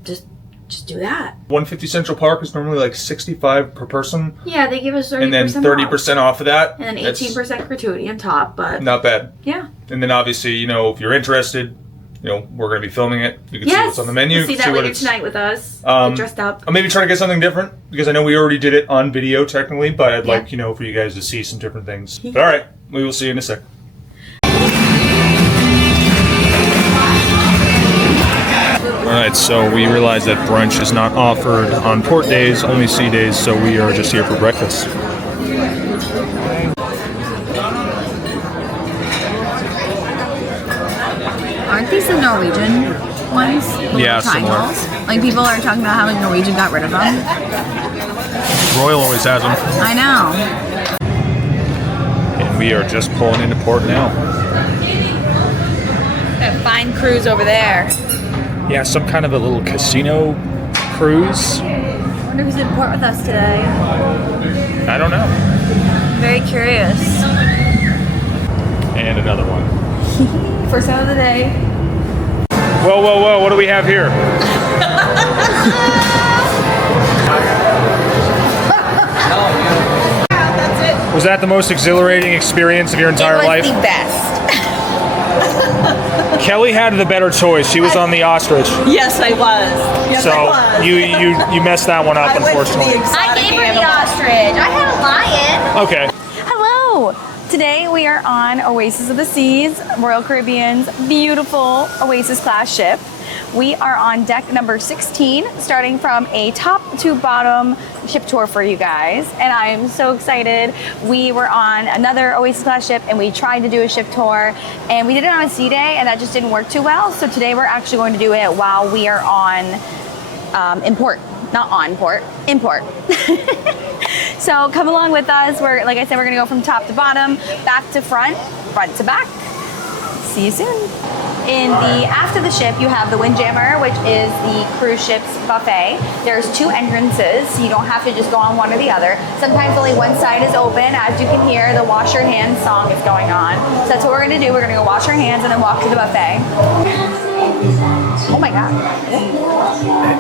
just do that. 150 Central Park is normally like $65 per person. Yeah, they give us 30% And then 30% off of that. and then That's 18% gratuity on top. But Not bad. yeah, And then obviously, if you're interested, we're going to be filming it. You can see what's on the menu. You'll see that what later it's. tonight with us. Get dressed up. I'll maybe try to get something different because I know we already did it on video technically, but I'd Yeah. like, for you guys to see some different things. But all right, we will see you in a sec. All right, so we realized that brunch is not offered on port days, only sea days, so we are just here for breakfast. Aren't these the Norwegian ones? Yeah, similar. Triangles? Like people are talking about how like Norwegian got rid of them. Royal always has them. I know. And we are just pulling into port now. That fine cruise over there. Yeah, some kind of a little casino cruise. I wonder who's in port with us today. I don't know. Very curious. And another one. First time of the day. Whoa, whoa, whoa, what do we have here? Was that the most exhilarating experience of your entire life? the best. Kelly had the better choice. She was on the ostrich. Yes, I was. Yes, So I was. you messed that one up, I went to the unfortunately. I exotic gave her the animal. ostrich. I had a lion. Okay. Hello. Today we are on Oasis of the Seas, Royal Caribbean's beautiful Oasis class ship. We are on deck number 16, starting from a top to bottom ship tour for you guys. And I'm so excited. We were on another Oasis class ship and we tried to do a ship tour and we did it on a sea day and that just didn't work too well. So today we're actually going to do it while we are on in port. Not on port, in port. So come along with us. Like I said, we're gonna go from top to bottom, back to front to back. See you soon. After the ship, you have the Windjammer, which is the cruise ship's buffet. There's 2 entrances, so you don't have to just go on one or the other. Sometimes only one side is open. As you can hear, the wash your hands song is going on. So that's what we're gonna do. We're gonna go wash our hands and then walk to the buffet. Oh my God.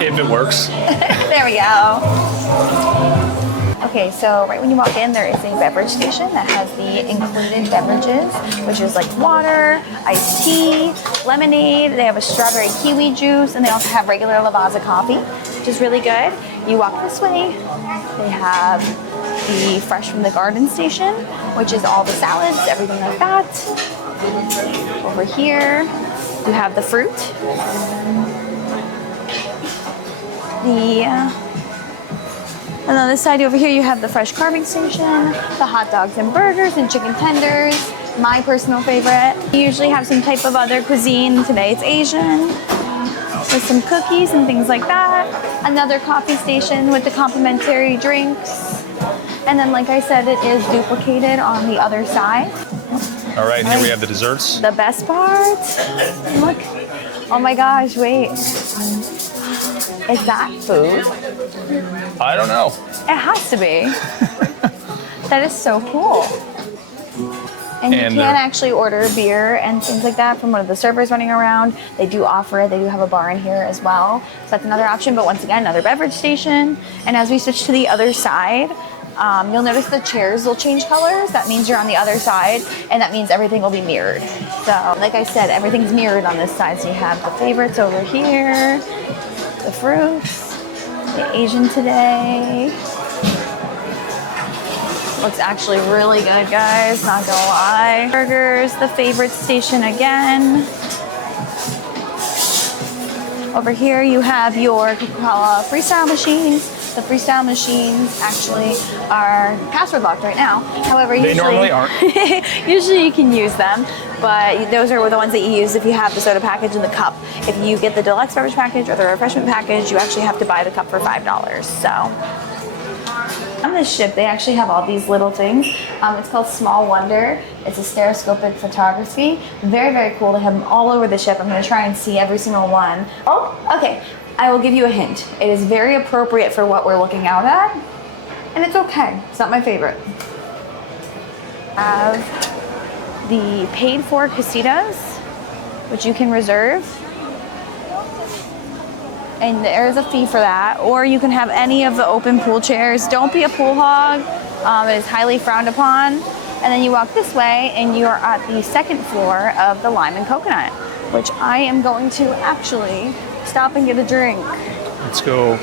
If it works. There we go. Okay, so right when you walk in, there is a beverage station that has the included beverages, which is like water, iced tea, lemonade. They have a strawberry kiwi juice, and they also have regular Lavazza coffee, which is really good. You walk this way, they have the fresh from the garden station, which is all the salads, everything like that. Over here, you have the fruit. And on this side over here, you have the fresh carving station, the hot dogs and burgers and chicken tenders, my personal favorite. You usually have some type of other cuisine. Today it's Asian, with some cookies and things like that. Another coffee station with the complimentary drinks. And then, like I said, it is duplicated on the other side. All right, and here we have the desserts. The best part, look, oh my gosh, wait. Is that food? I don't know. It has to be. That is so cool. And you can actually order beer and things like that from one of the servers running around. They do offer it. They do have a bar in here as well. So that's another option. But once again, another beverage station. And as we switch to the other side, you'll notice the chairs will change colors. That means you're on the other side, and that means everything will be mirrored. So like I said, everything's mirrored on this side. So you have the favorites over here, the fruits, the Asian today. Looks actually really good, guys, not gonna lie. Burgers, the favorite station again. Over here you have your Coca-Cola freestyle machines. The freestyle machines actually are password locked right now. However, They normally aren't. usually you can use them, but those are the ones that you use if you have the soda package and the cup. If you get the deluxe beverage package or the refreshment package, you actually have to buy the cup for $5. So. On this ship, they actually have all these little things. It's called Small Wonder. It's a stereoscopic photography. Very, very cool. They have them all over the ship. I'm going to try and see every single one. Oh, okay. I will give you a hint. It is very appropriate for what we're looking out at, and it's okay. It's not my favorite. Have the paid-for casitas, which you can reserve. And there's a fee for that, or you can have any of the open pool chairs. Don't be a pool hog. It is highly frowned upon. And then you walk this way and you are at the second floor of the Lime and Coconut, which I am going to actually stop and get a drink. Let's go.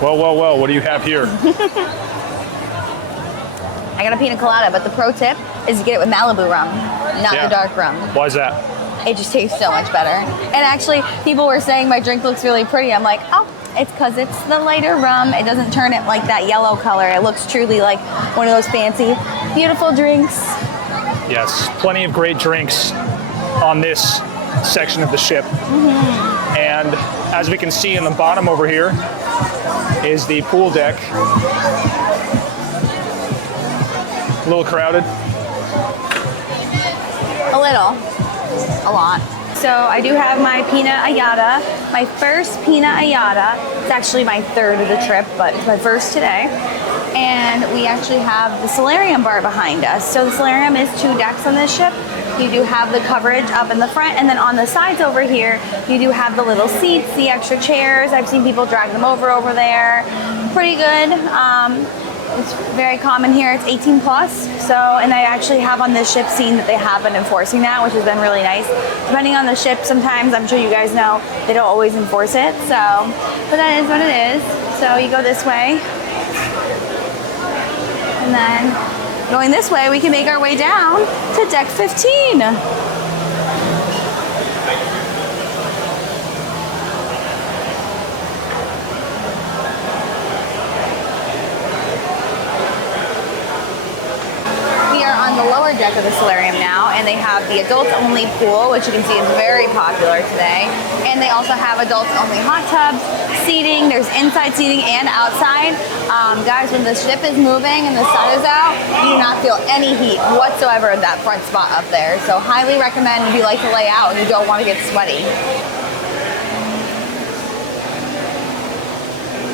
Well, what do you have here? I got a pina colada, but the pro tip is to get it with Malibu rum, not the dark rum. Why is that? It just tastes so much better. And actually, people were saying my drink looks really pretty. I'm like, oh, it's because it's the lighter rum. It doesn't turn it like that yellow color. It looks truly like one of those fancy, beautiful drinks. Yes, plenty of great drinks on this section of the ship. Mm-hmm. And as we can see in the bottom over here is the pool deck. A little crowded. A little. A lot. So I do have my Pina Ayada, my first Pina Ayada. It's actually my third of the trip, but it's my first today. And we actually have the solarium bar behind us. So the solarium is 2 decks on this ship. You do have the coverage up in the front, and then on the sides over here, you do have the little seats, the extra chairs. I've seen people drag them over there. Pretty good. It's very common here. It's 18 plus. So, and I actually have on this ship seen that they have been enforcing that, which has been really nice. Depending on the ship, sometimes, I'm sure you guys know, they don't always enforce it. So, but that is what it is. So you go this way. And then going this way, we can make our way down to deck 15. On the lower deck of the solarium now, and they have the adults only pool, which you can see is very popular today. And they also have adults only hot tubs, seating. There's inside seating and outside. Guys, when the ship is moving and the sun is out, you do not feel any heat whatsoever in that front spot up there. So highly recommend if you like to lay out and you don't want to get sweaty.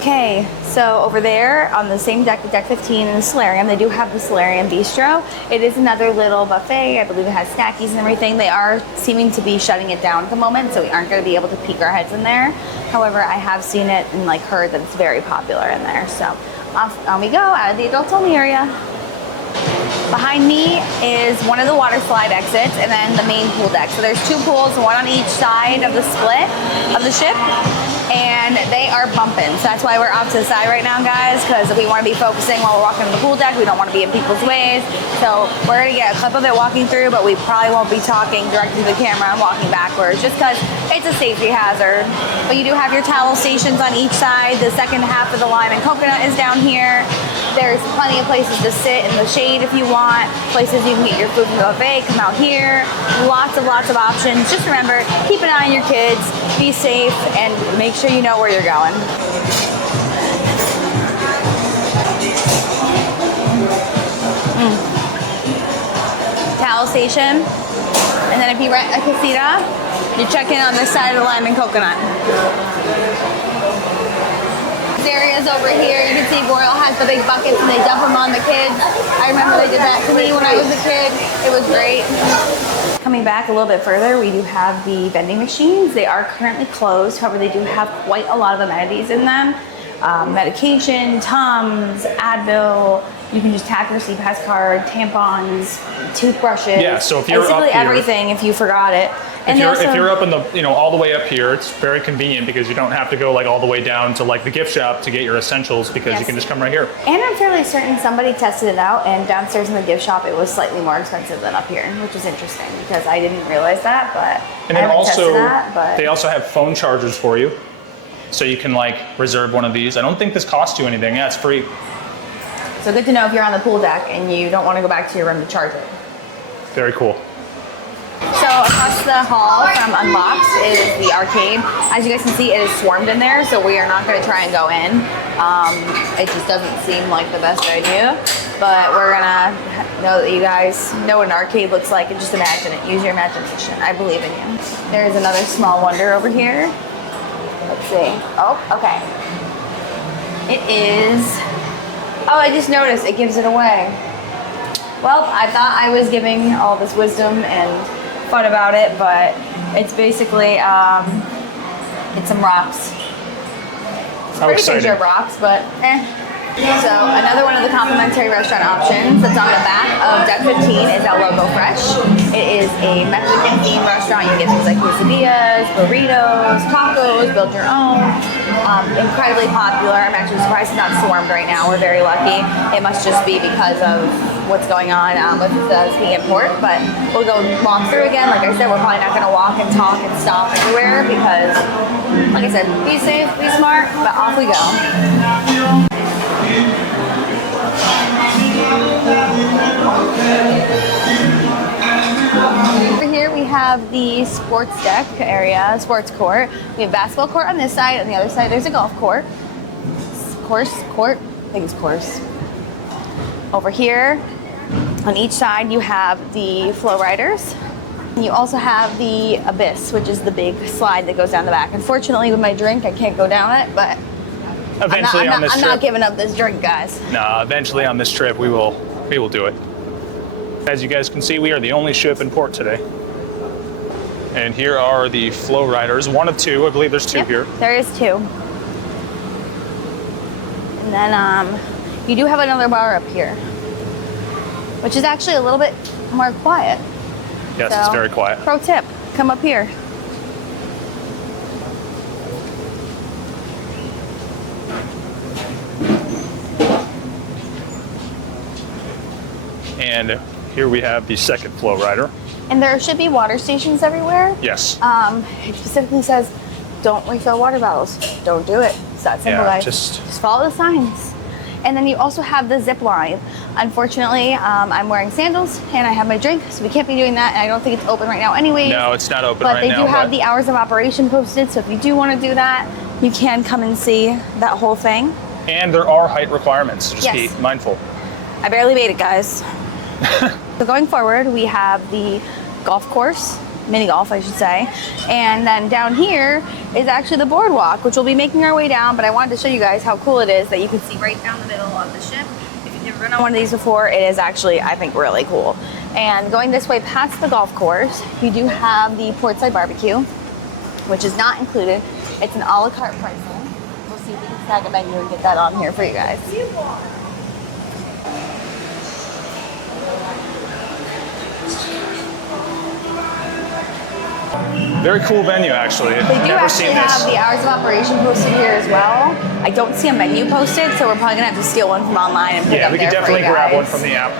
Okay, so over there on the same deck, deck 15 in the solarium, they do have the solarium bistro. It is another little buffet. I believe it has snackies and everything. They are seeming to be shutting it down at the moment, so we aren't going to be able to peek our heads in there. However, I have seen it and like heard that it's very popular in there. So off on we go out of the adults only area. Behind me is one of the water slide exits and then the main pool deck. So there's 2 pools, one on each side of the split of the ship. And they are bumping. So that's why we're off to the side right now, guys, because we want to be focusing while we're walking on the pool deck. We don't want to be in people's ways. So we're going to get a clip of it walking through, but we probably won't be talking directly to the camera and walking backwards just because it's a safety hazard. But you do have your towel stations on each side. The second half of the Lime and Coconut is down here. There's plenty of places to sit in the shade if you want. Places you can get your food from the buffet, come out here. Lots of options. Just remember, keep an eye on your kids, be safe, and make sure you know where you're going. reservation. And then if you rent a casita, you check in on this side of the lime and coconut. These areas over here, you can see Royal has the big buckets and they dump them on the kids. I remember they did that to me when I was a kid. It was great. Coming back a little bit further, we do have the vending machines. They are currently closed. However, they do have quite a lot of amenities in them. Medication, Tums, Advil. You can just tap your CPAS card, tampons, toothbrushes. Yeah, so if you're basically up here, everything if you forgot it. And if you're up in the, all the way up here, it's very convenient because you don't have to go like all the way down to like the gift shop to get your essentials because you can just come right here. And I'm fairly certain somebody tested it out, and downstairs in the gift shop it was slightly more expensive than up here, which was interesting because I didn't realize that, but and then also they also have phone chargers for you, so you can like reserve one of these. I don't think this costs you anything. Yeah, it's free. So good to know if you're on the pool deck and you don't want to go back to your room to charge it. Very cool. So across the hall from Unboxed is the arcade. As you guys can see, it is swarmed in there, so we are not going to try and go in. It just doesn't seem like the best idea, but we're going to know that you guys know what an arcade looks like and just imagine it. Use your imagination. I believe in you. There's another small wonder over here. Let's see. Oh, okay. It is... Oh, I just noticed it gives it away. Well, I thought I was giving all this wisdom and fun about it, but it's basically, it's some rocks. It's pretty picture of rocks, but eh. So another one of the complimentary restaurant options that's on the back of deck 15 is El Loco Fresh. It is a Mexican themed restaurant. You get things like quesadillas, burritos, tacos, build your own. Incredibly popular. I'm actually surprised it's not swarmed right now. We're very lucky. It must just be because of what's going on with the ski import, but we'll go walk through again. Like I said, we're probably not going to walk and talk and stop everywhere because, like I said, be safe, be smart, but off we go. Over here we have the sports deck area, sports court. We have basketball court on this side, on the other side there's a golf court. I think it's course. Over here, on each side you have the flow riders. And you also have the Abyss, which is the big slide that goes down the back. Unfortunately, with my drink, I can't go down it, but eventually I'm not giving up this drink, guys. No, eventually on this trip we will do it. As you guys can see, we are the only ship in port today. And here are the flow riders, one of two. I believe there's two here. There is two. And then you do have another bar up here, which is actually a little bit more quiet. Yes, so, it's very quiet. Pro tip, come up here. And here we have the second flow rider. And there should be water stations everywhere. Yes. It specifically says, don't refill water bottles. Don't do it. It's that simple, guys. Just follow the signs. And then you also have the zip line. Unfortunately, I'm wearing sandals and I have my drink, so we can't be doing that. And I don't think it's open right now anyway. No, it's not open right now. But they do have the hours of operation posted, so if you do want to do that, you can come and see that whole thing. And there are height requirements, so just be mindful. I barely made it, guys. So going forward, we have the golf course, mini golf, I should say. And then down here is actually the boardwalk, which we'll be making our way down, but I wanted to show you guys how cool it is that you can see right down the middle of the ship. If you've never been on one of these before, it is actually, I think, really cool. And going this way past the golf course, you do have the portside barbecue, which is not included. It's an a la carte pricing. We'll see if we can snag a menu and get that on here for you guys. Very cool venue, actually. They do actually have the hours of operation posted here as well. I don't see a menu posted, so we're probably gonna have to steal one from online and put it up there. Yeah, we can definitely grab one from the app.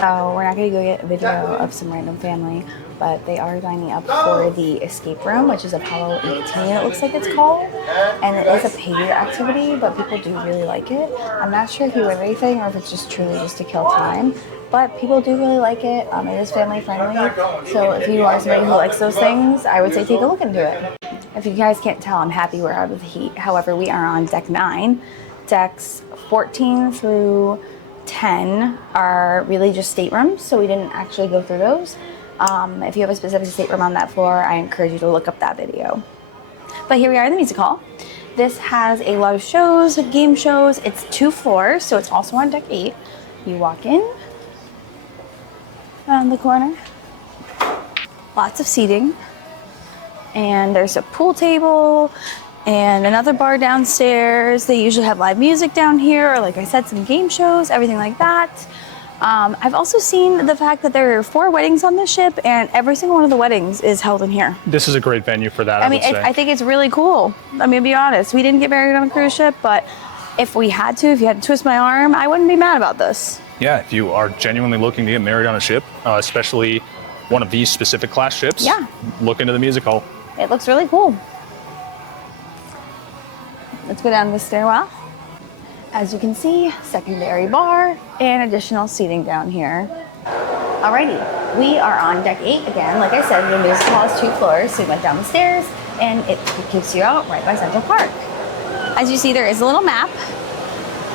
So we're not gonna go get a video of some random family, but they are lining up for the escape room, which is Apollo 18, it looks like it's called. And it is a paid activity, but people do really like it. I'm not sure if you win anything or if it's just truly just to kill time. But people do really like it. It is family friendly. So if you are somebody who likes those things, I would say take a look into it. If you guys can't tell, I'm happy we're out of the heat. However, we are on deck 9. Decks 14 through 10 are really just staterooms, so we didn't actually go through those. If you have a specific stateroom on that floor, I encourage you to look up that video. But here we are in the music hall. This has a lot of shows, game shows. It's 2 floors, so it's also on deck 8. You walk in around the corner. Lots of seating. And there's a pool table and another bar downstairs. They usually have live music down here, or like I said, some game shows, everything like that. I've also seen the fact that there are 4 weddings on this ship, and every single one of the weddings is held in here. This is a great venue for that, I would say. I think it's really cool. I mean, to be honest, we didn't get married on a cruise ship, but if we had to, if you had to twist my arm, I wouldn't be mad about this. Yeah, if you are genuinely looking to get married on a ship, especially one of these specific class ships, yeah, look into the music hall. It looks really cool. Let's go down the stairwell. As you can see, secondary bar and additional seating down here. Alrighty, we are on deck 8 again. Like I said, the music hall is 2 floors, so we went down the stairs, and it kicks you out right by Central Park. As you see, there is a little map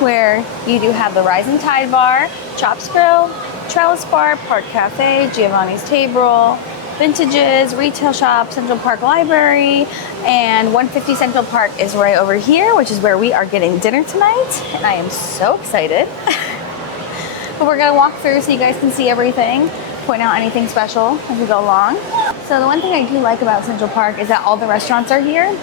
where you do have the Rising Tide Bar, Chops Grill, Trellis Bar, Park Cafe, Giovanni's Table, Vintages, Retail Shop, Central Park Library, and 150 Central Park is right over here, which is where we are getting dinner tonight, and I am so excited. But we're gonna walk through so you guys can see everything, point out anything special as we go along. So the one thing I do like about Central Park is that all the restaurants are here,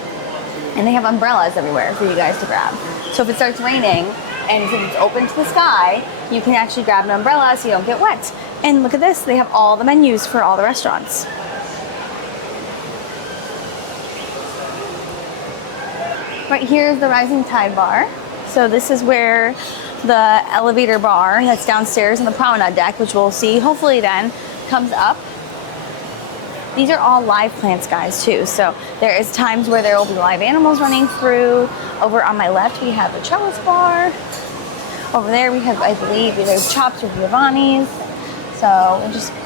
and they have umbrellas everywhere for you guys to grab. So if it starts raining, and since it's open to the sky, you can actually grab an umbrella so you don't get wet. And look at this, they have all the menus for all the restaurants. Right here is the Rising Tide Bar. So this is where the elevator bar that's downstairs on the promenade deck, which we'll see hopefully then, comes up. These are all live plants, guys, too. So there is times where there will be live animals running through. Over on my left, we have the Trellis Bar. Over there, we have, I believe, either Chops or Giovanni's. So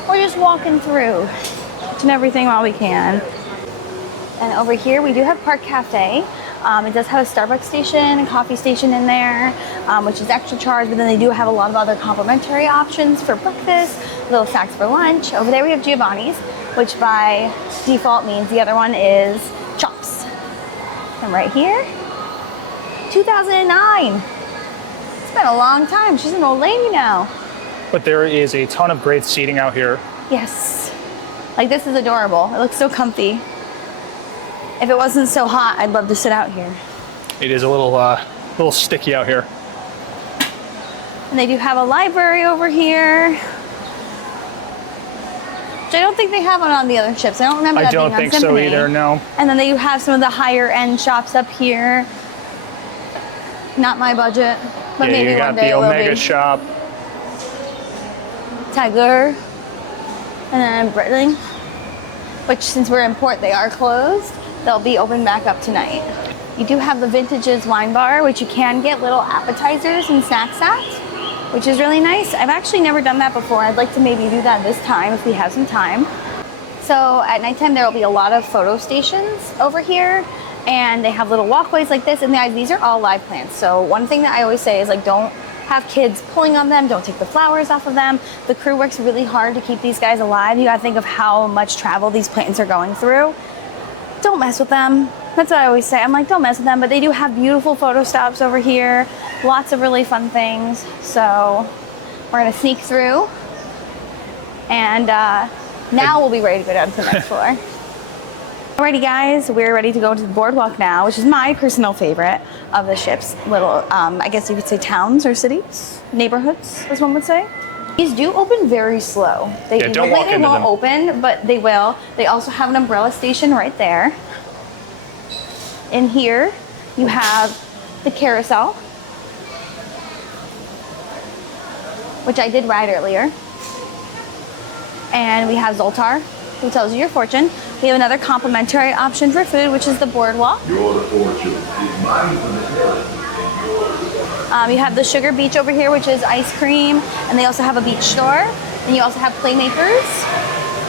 we're just walking through and everything while we can. And over here, we do have Park Cafe. It does have a Starbucks station, a coffee station in there, which is extra charge, but then they do have a lot of other complimentary options for breakfast, little snacks for lunch. Over there, we have Giovanni's, which by default means the other one is Chops. And right here, 2009. It's been a long time. She's an old lady now. But there is a ton of great seating out here. Yes. Like, this is adorable. It looks so comfy. If it wasn't so hot, I'd love to sit out here. It is a little sticky out here. And they do have a library over here, which I don't think they have one on the other ships. I don't remember that being on Symphony. I don't think so either, no. And then they have some of the higher end shops up here. Not my budget, but maybe one day it will be. You got the Omega shop. Tiger, and then Britling, which since we're in port, they are closed. They'll be open back up tonight. You do have the Vintages wine bar, which you can get little appetizers and snacks at, which is really nice. I've actually never done that before. I'd like to maybe do that this time if we have some time. So at nighttime, there will be a lot of photo stations over here, and they have little walkways like this, and these are all live plants. So one thing that I always say is, like, don't have kids pulling on them, don't take the flowers off of them. The crew works really hard to keep these guys alive. You gotta think of how much travel these plants are going through. Don't mess with them. That's what I always say. I'm like, don't mess with them, but they do have beautiful photo stops over here. Lots of really fun things. So we're gonna sneak through, and now we'll be ready to go down to the next floor. Alrighty guys, we're ready to go to the boardwalk now, which is my personal favorite of the ship's little, I guess you could say towns or cities, neighborhoods, as one would say. These do open very slow. They don't walk into them. won't open, but they will. They also have an umbrella station right there. In here, you have the carousel, which I did ride earlier. And we have Zoltar, who tells you your fortune. We have another complimentary option for food, which is the boardwalk. You have the Sugar Beach over here, which is ice cream, and they also have a beach store. And you also have Playmakers,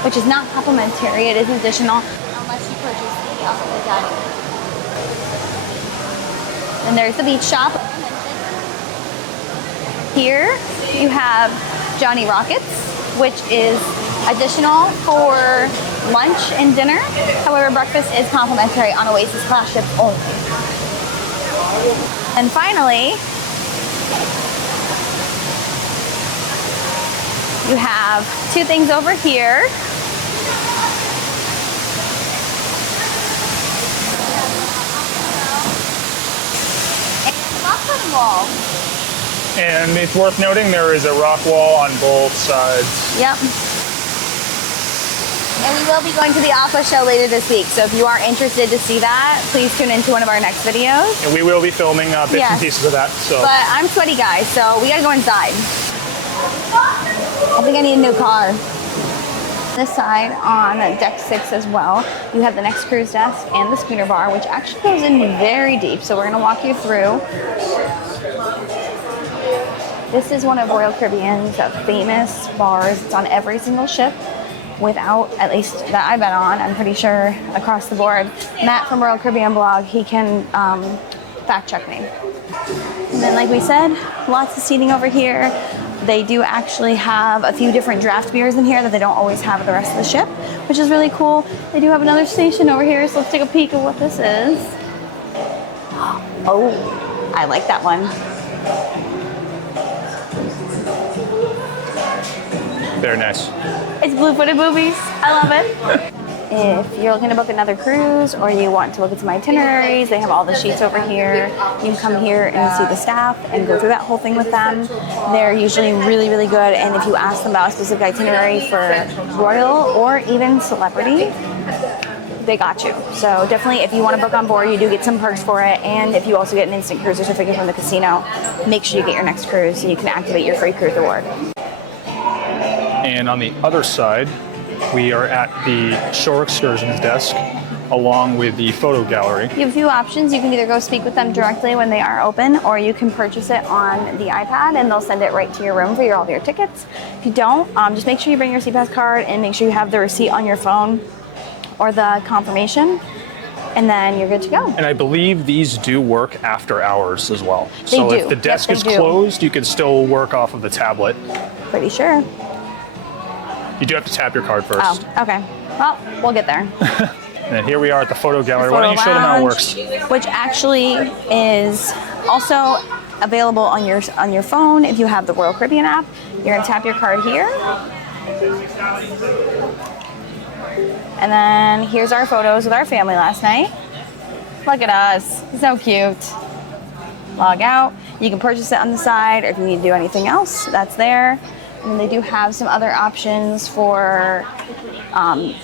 which is not complimentary, it is additional unless you purchase the alcoholic dining. And there's the beach shop. Here You have Johnny Rockets, which is additional for lunch and dinner. However, breakfast is complimentary on Oasis class ships only. And finally, you have two things over here. And the rock climbing wall. And it's worth noting there is a rock wall on both sides. Yep. And we will be going to the Aqua show later this week. So if you are interested to see that, please tune into one of our next videos. And we will be filming bits and pieces of that. So. But I'm sweaty, guys, so we gotta go inside. I think I need a new car. This side on deck 6 as well, you have the next cruise desk and the schooner bar, which actually goes in very deep. So we're gonna walk you through. This is one of Royal Caribbean's famous bars. It's on every single ship, without, at least that I've been on, I'm pretty sure across the board. Matt from Royal Caribbean blog, he can fact check me. And then like we said, lots of seating over here. They do actually have a few different draft beers in here that they don't always have at the rest of the ship, which is really cool. They do have another station over here, so let's take a peek at what this is. Oh, I like that one. Very nice. It's blue-footed boobies. I love it. If you're looking to book another cruise or you want to look at some itineraries, they have all the sheets over here. You can come here and see the staff and go through that whole thing with them. They're usually really, really good. And if you ask them about a specific itinerary for Royal or even Celebrity, they got you. So definitely, if you want to book on board, you do get some perks for it. And if you also get an instant cruise certificate from the casino, make sure you get your next cruise so you can activate your free cruise reward. And on the other side, we are at the shore excursions desk along with the photo gallery. You have a few options. You can either go speak with them directly when they are open, or you can purchase it on the iPad and they'll send it right to your room for all of your tickets. If you don't, just make sure you bring your SeaPass card and make sure you have the receipt on your phone or the confirmation, and then you're good to go. And I believe these do work after hours as well. So do. if the desk Yep, is they do. closed, you can still work off of the tablet. Pretty sure. You do have to tap your card first. Oh, okay. Well, we'll get there. And here we are at the photo gallery. Why don't you show them how it works? Which actually is also available on your phone if you have the Royal Caribbean app. You're gonna tap your card here. And then here's our photos with our family last night. Look at us, so cute. Log out. You can purchase it on the side, or if you need to do anything else, that's there. And they do have some other options for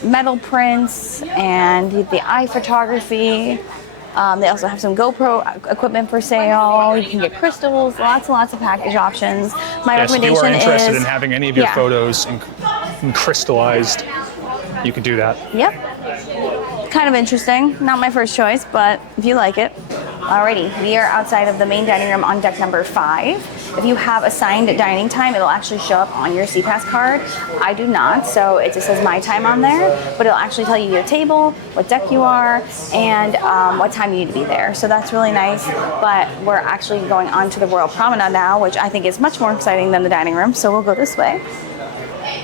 metal prints and the eye photography. They also have some GoPro equipment for sale. You can get crystals, lots and lots of package options. My recommendation is... if you are interested in having any of your photos crystallized, you can do that. Yep. Kind of interesting. Not my first choice, but if you like it. Alrighty, we are outside of the main dining room on deck number 5. If you have assigned dining time, it'll actually show up on your SeaPass card. I do not, so it just says my time on there, but it'll actually tell you your table, what deck you are, and what time you need to be there. So that's really nice, but we're actually going on to the Royal Promenade now, which I think is much more exciting than the dining room, so we'll go this way.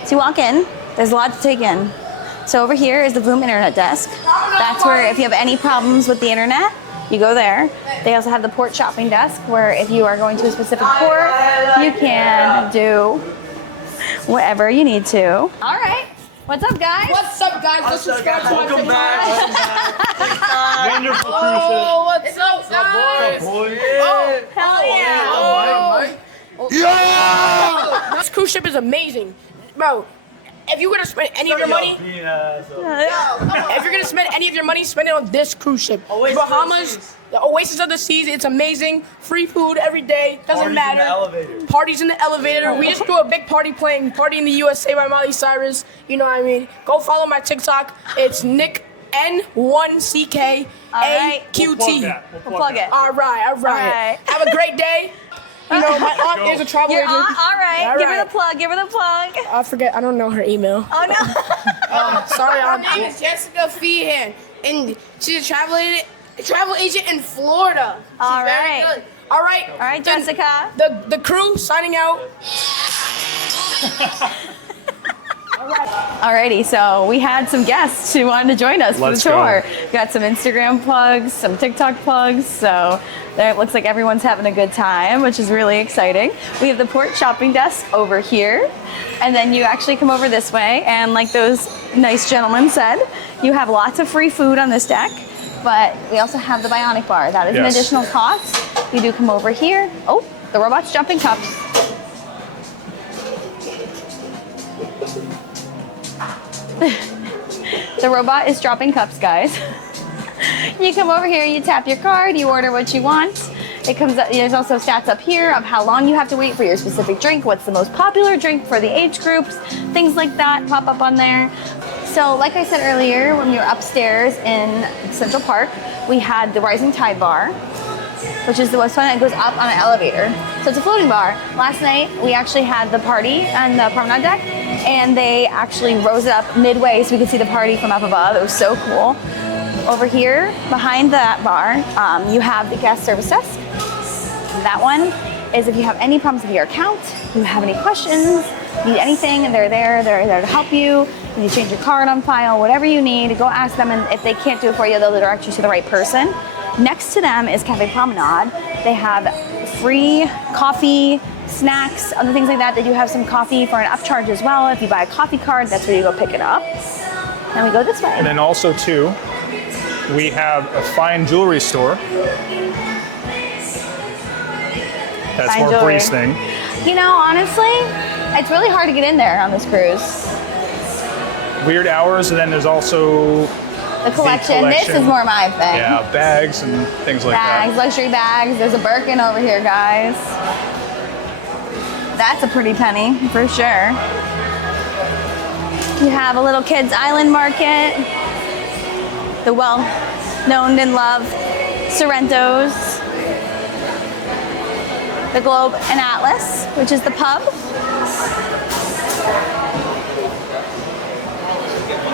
So you walk in, there's a lot to take in. So over here is the Voom Internet Desk. That's where if you have any problems with the internet, you go there. They also have the port shopping desk where if you are going to a specific port, you can do whatever you need to. All right. What's up, guys? What's up, guys? Let's subscribe to my channel. Wonderful Oh, what's up, guys? cruise. Hell yeah. Yeah! This cruise ship is amazing. Bro, if you're gonna spend any of your money, spend it on this cruise ship. Bahamas, the Oasis of the Seas, it's amazing. Free food every day, doesn't matter. Parties in the elevator. We just threw a big party playing Party in the USA by Miley Cyrus. You know what I mean? Go follow my TikTok. It's Nick N1CKAQT. We'll plug it. All right. Have a great day. You know, my aunt is a travel Your agent. aunt? All right. Give her the plug. I forget. I don't know her email. Oh, no. Sorry, Her aunt. name is Jessica Feehan, and she's a travel agent. a travel agent in Florida. She's All very right. good. All right. All right, then Jessica. The crew signing out. Alrighty, so we had some guests who wanted to join us Let's for the tour. go. Got some Instagram plugs, some TikTok plugs, so it looks like everyone's having a good time, which is really exciting. We have the port shopping desk over here, and then you actually come over this way, and like those nice gentlemen said, you have lots of free food on this deck, but we also have the Bionic Bar. That is an Yes. additional cost. You do come over here. Oh, the robot's jumping cups. The robot is dropping cups, guys. You come over here, you tap your card, you order what you want. It comes up, there's also stats up here of how long you have to wait for your specific drink, what's the most popular drink for the age groups, things like that pop up on there. So like I said earlier, when we were upstairs in Central Park, we had the Rising Tide Bar, which is the one that goes up on an elevator. So it's a floating bar. Last night, we actually had the party on the promenade deck, and they actually rose it up midway so we could see the party from up above. It was so cool. Over here, behind that bar, you have the guest service desk. That one is if you have any problems with your account, you have any questions, need anything, and they're there to help you. You change your card on file, whatever you need, go ask them, and if they can't do it for you, they'll direct you to the right person. Next to them is Cafe Promenade. They have free coffee, snacks, other things like that. They do have some coffee for an upcharge as well. If you buy a coffee card, that's where you go pick it up. Then we go this way. And then also too, we have a fine jewelry store. That's Fine more jewelry. Bree's thing. You know, honestly, it's really hard to get in there on this cruise. Weird hours, and then there's also The collection. This is more my thing. Yeah, bags and things like Bags, luxury bags. There's a Birkin over here, guys. That's a pretty penny, for sure. You have a little kids island market. The well-known and loved Sorrento's. The Globe and Atlas, which is the pub.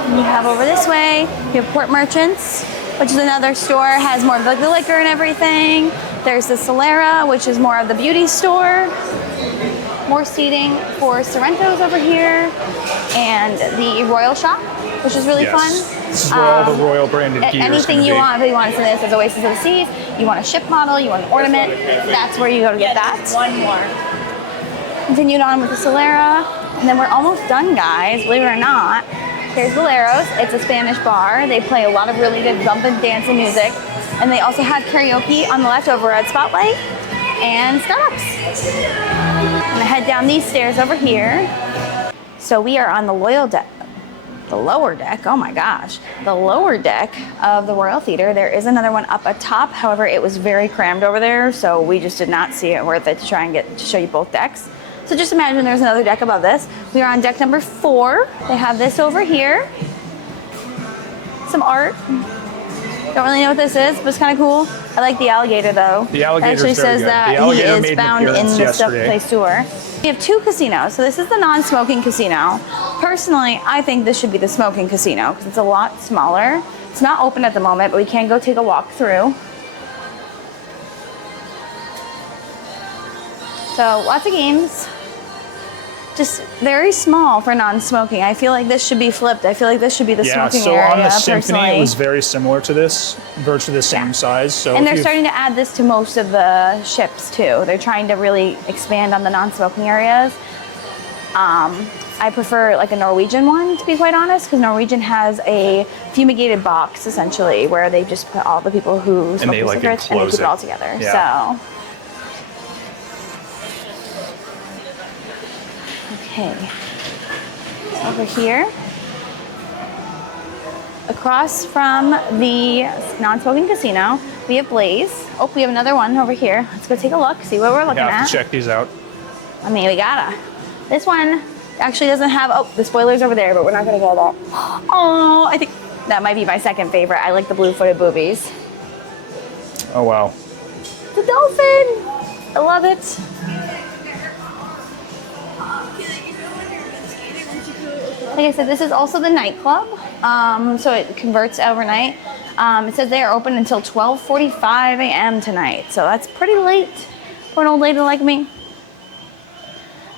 You have over this way, you have Port Merchants, which is another store, has more of like the liquor and everything. There's the Solera, which is more of the beauty store. More seating for Sorrento's over here. And the Royal Shop, which is really fun. This is where all the Royal branded gear is Anything gonna you be. want, if you want to see this as Oasis of the Seas, you want a ship model, you want an ornament, that's where you go to get that. One more. Continued on with the Solera, and then we're almost done, guys, believe it or not. Here's Boleros. It's a Spanish bar. They play a lot of really good bump and dancing music. And they also have karaoke on the left over at Spotlight and Starbucks. I'm gonna head down these stairs over here. So we are on the lower deck, oh my gosh. The lower deck of the Royal Theater. There is another one up atop. However, it was very crammed over there, so we just did not see it worth it to try and get to show you both decks. So just imagine there's another deck above this. We are on deck number 4. They have this over here. Some art. Don't really know what this is, but it's kind of cool. I like the alligator though. The alligator's actually very says good. that The he alligator made is an found in appearance the Stuff yesterday. Place tour. We have 2 casinos. So this is the non-smoking casino. Personally, I think this should be the smoking casino because it's a lot smaller. It's not open at the moment, but we can go take a walk through. So lots of games. Just very small for non-smoking. I feel like this should be flipped. I feel like this should be the smoking so area, on the Symphony, personally. it was very similar to this, virtually the same size. So And if they're you- starting to add this to most of the ships too. They're trying to really expand on the non-smoking areas. I prefer like a Norwegian one, to be quite honest, because Norwegian has a fumigated box essentially, where they just put all the people who smoke they, like, cigarettes and they enclose keep it it. all together. Yeah. So. Okay. Over here. Across from the non-smoking casino, we have Blaze. Oh, we have another one over here. Let's go take a look, see what we're looking you have at. to check these out. I mean, we gotta. This one actually doesn't have, oh, the spoiler's over there, but we're not gonna go there. Oh, I think that might be my second favorite. I like the blue-footed boobies. Oh wow. The dolphin! I love it. Like I said, this is also the nightclub, so it converts overnight. It says they are open until 12:45 a.m. tonight, so that's pretty late for an old lady like me.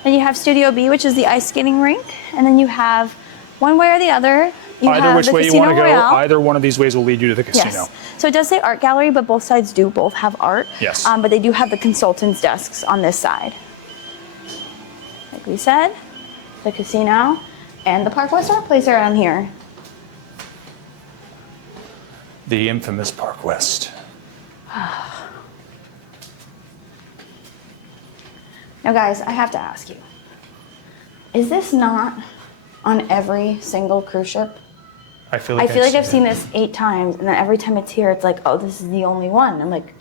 Then you have Studio B, which is the ice skating rink, and then you have one way or the other. You Either have which the way you Casino want to go, Royale. either one of these ways will lead you to the casino. Yes. So it does say art gallery, but both sides do both have art. Yes. But they do have the consultants' desks on this side. Like we said, the casino and the Park West Art Place are on here. The infamous Park West. Now, guys, I have to ask you, is this not on every single cruise ship? I feel like I've seen this 8 times, and then every time it's here, it's like, oh, this is the only one. I'm like,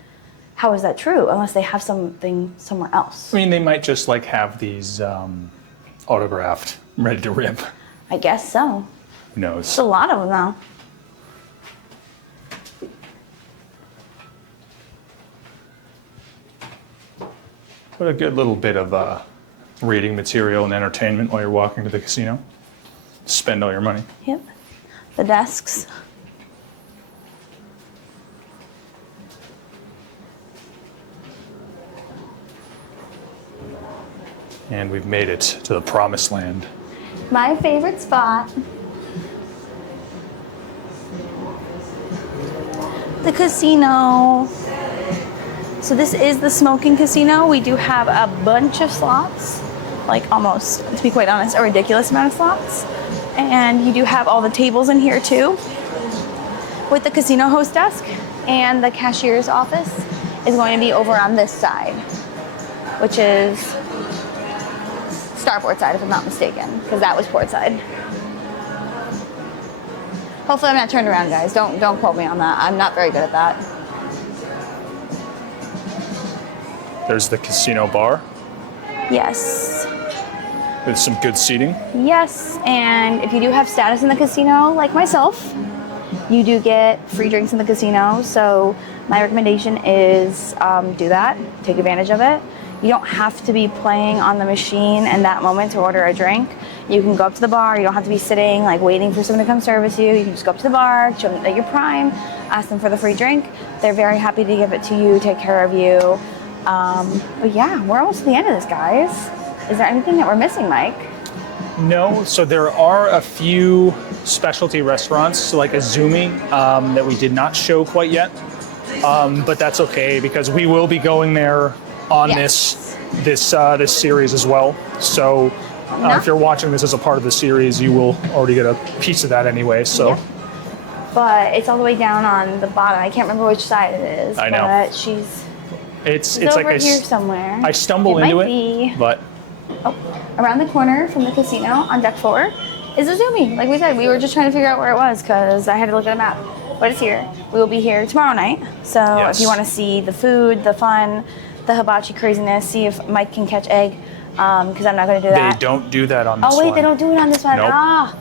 how is that true? Unless they have something somewhere else. I mean, they might just like have these autographed, ready to rip. I guess so. Who knows? There's a lot of them, though. What a good little bit of reading material and entertainment while you're walking to the casino. Spend all your money. Yep. The desks. And we've made it to the promised land. My favorite spot. The casino. So this is the smoking casino. We do have a bunch of slots, like almost, to be quite honest, a ridiculous amount of slots. And you do have all the tables in here too, with the casino host desk, and the cashier's office is going to be over on this side, which is starboard side, if I'm not mistaken, because that was port side. Hopefully I'm not turned around, guys. Don't quote me on that. I'm not very good at that. There's the casino bar Yes. with some good seating. Yes, and if you do have status in the casino, like myself, you do get free drinks in the casino. So my recommendation is do that. Take advantage of it. You don't have to be playing on the machine in that moment to order a drink. You can go up to the bar. You don't have to be sitting like waiting for someone to come service you. You can just go up to the bar, show them that you're Prime, ask them for the free drink. They're very happy to give it to you, take care of you. But yeah, we're almost to the end of this, guys. Is there anything that we're missing, Mike? No, so there are a few specialty restaurants, like Azumi, that we did not show quite yet. But that's okay because we will be going there on Yes. this series as well. So if you're watching this as a part of the series, you will already get a piece of that anyway. So. Yep. But it's all the way down on the bottom. I can't remember which side it is. I know. But she's It's over like here somewhere. I stumble into it, but around the corner from the casino on deck 4 is Azumi. Like we said, we were just trying to figure out where it was because I had to look at a map. But it's here. We will be here tomorrow night. So Yes. if you want to see the food, the fun, the hibachi craziness, see if Mike can catch egg, because I'm not going to do that. they don't do that on this Oh wait, one. they don't do it on this one. Nope. Ah,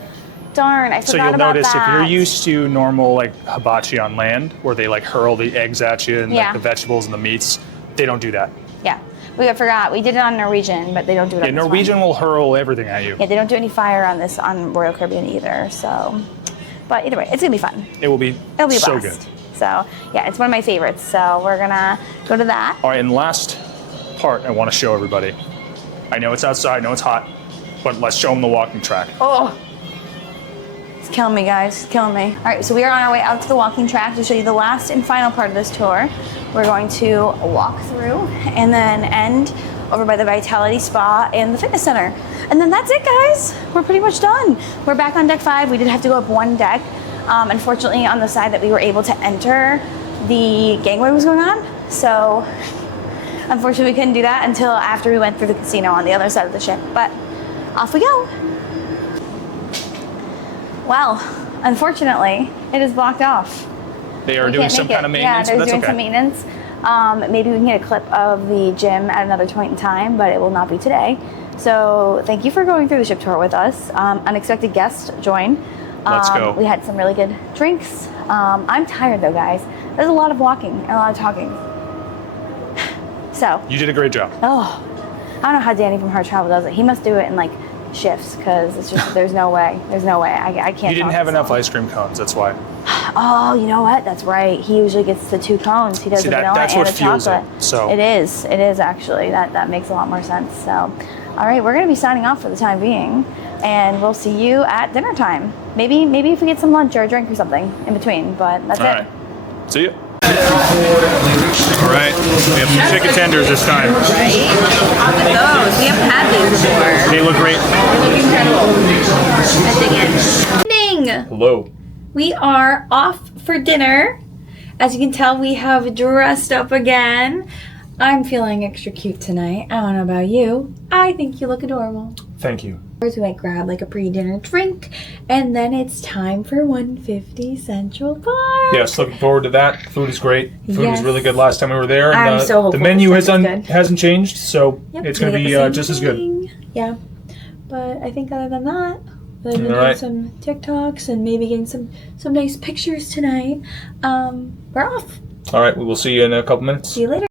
darn! I forgot So you'll about notice that. if you're used to normal like hibachi on land, where they like hurl the eggs at you and Yeah. like the vegetables and the meats, they don't do that. Yeah, we forgot. We did it on Norwegian, but they don't do it on Yeah, this one. Norwegian will hurl everything at you. Yeah, they don't do any fire on this on Royal Caribbean either. So, but either way, it's gonna be fun. It will be It'll be a so blast. good. So yeah, it's one of my favorites. So we're gonna go to that. All right, and last part I want to show everybody. I know it's outside, I know it's hot, but let's show them the walking track. Oh, it's killing me, guys. It's killing me. All right, so we are on our way out to the walking track to show you the last and final part of this tour. We're going to walk through and then end over by the Vitality Spa and the fitness center. And then that's it, guys. We're pretty much done. We're back on deck 5. We did have to go up one deck. Unfortunately, on the side that we were able to enter, the gangway was going on. So unfortunately, we couldn't do that until after we went through the casino on the other side of the ship. But off we go. Well, unfortunately, it is blocked off. They are We doing can't some make kind of it. maintenance, Yeah, but they're that's doing okay. some maintenance. Maybe we can get a clip of the gym at another point in time, but it will not be today. So thank you for going through the ship tour with us. Unexpected guest join. Let's go. We had some really good drinks. I'm tired though, guys. There's a lot of walking and a lot of talking. So, You did a great job. I don't know how Danny from Hard Travel does it. He must do it in like shifts because it's just there's no way. I can't. You didn't talk have this enough long. ice cream cones, that's why. Oh, you know what? That's right. He usually gets the 2 cones. He does See, the vanilla that's and what the fuels chocolate. it. So It is actually. That makes a lot more sense. So, all right, we're gonna be signing off for the time being, and we'll see you at dinner time. Maybe if we get some lunch or a drink or something in between. But that's All it. right. See you. All right. We have some chicken tenders this time. Right? How are those? We haven't had these before. They look great. They look incredible. I dig it. Morning. Hello. We are off for dinner. As you can tell, we have dressed up again. I'm feeling extra cute tonight. I don't know about you. I think you look adorable. thank you. We might grab like a pre-dinner drink, and then it's time for 150 Central Park. Yes, looking forward to that. Food is great. Food was Yes. really good last time we were there. And, I'm so hopeful the menu this time it's good. hasn't changed, so Yep, it's going to we be get the same just as good. thing. Yeah, but I think other than that, we've been All doing right. some TikToks and maybe getting some nice pictures tonight. We're off. All right, we will see you in a couple minutes. See you later.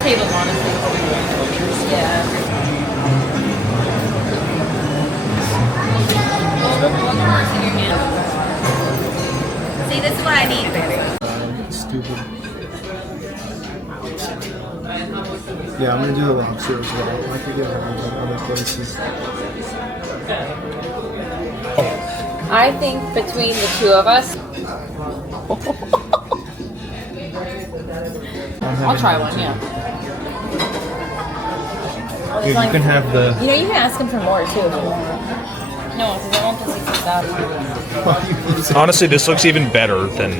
See, this is what I need. Stupid. Yeah, I'm gonna do the lobster as well. I could get other places. I think between the 2 of us, I'll try one, yeah. Dude, you can have the. You know, you can ask him for more too if you want. No, because I want to see some stuff. Honestly, this looks even better than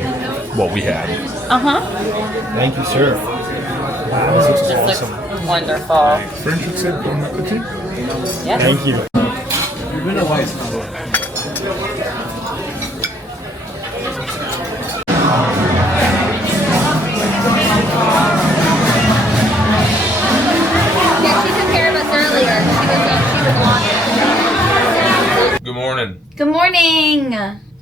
what we had. Thank you, sir. Wow, this looks This awesome. looks wonderful. French accept on the cookie? Yeah. Thank you. Yeah, she took care of us earlier. She was Good morning. Good morning.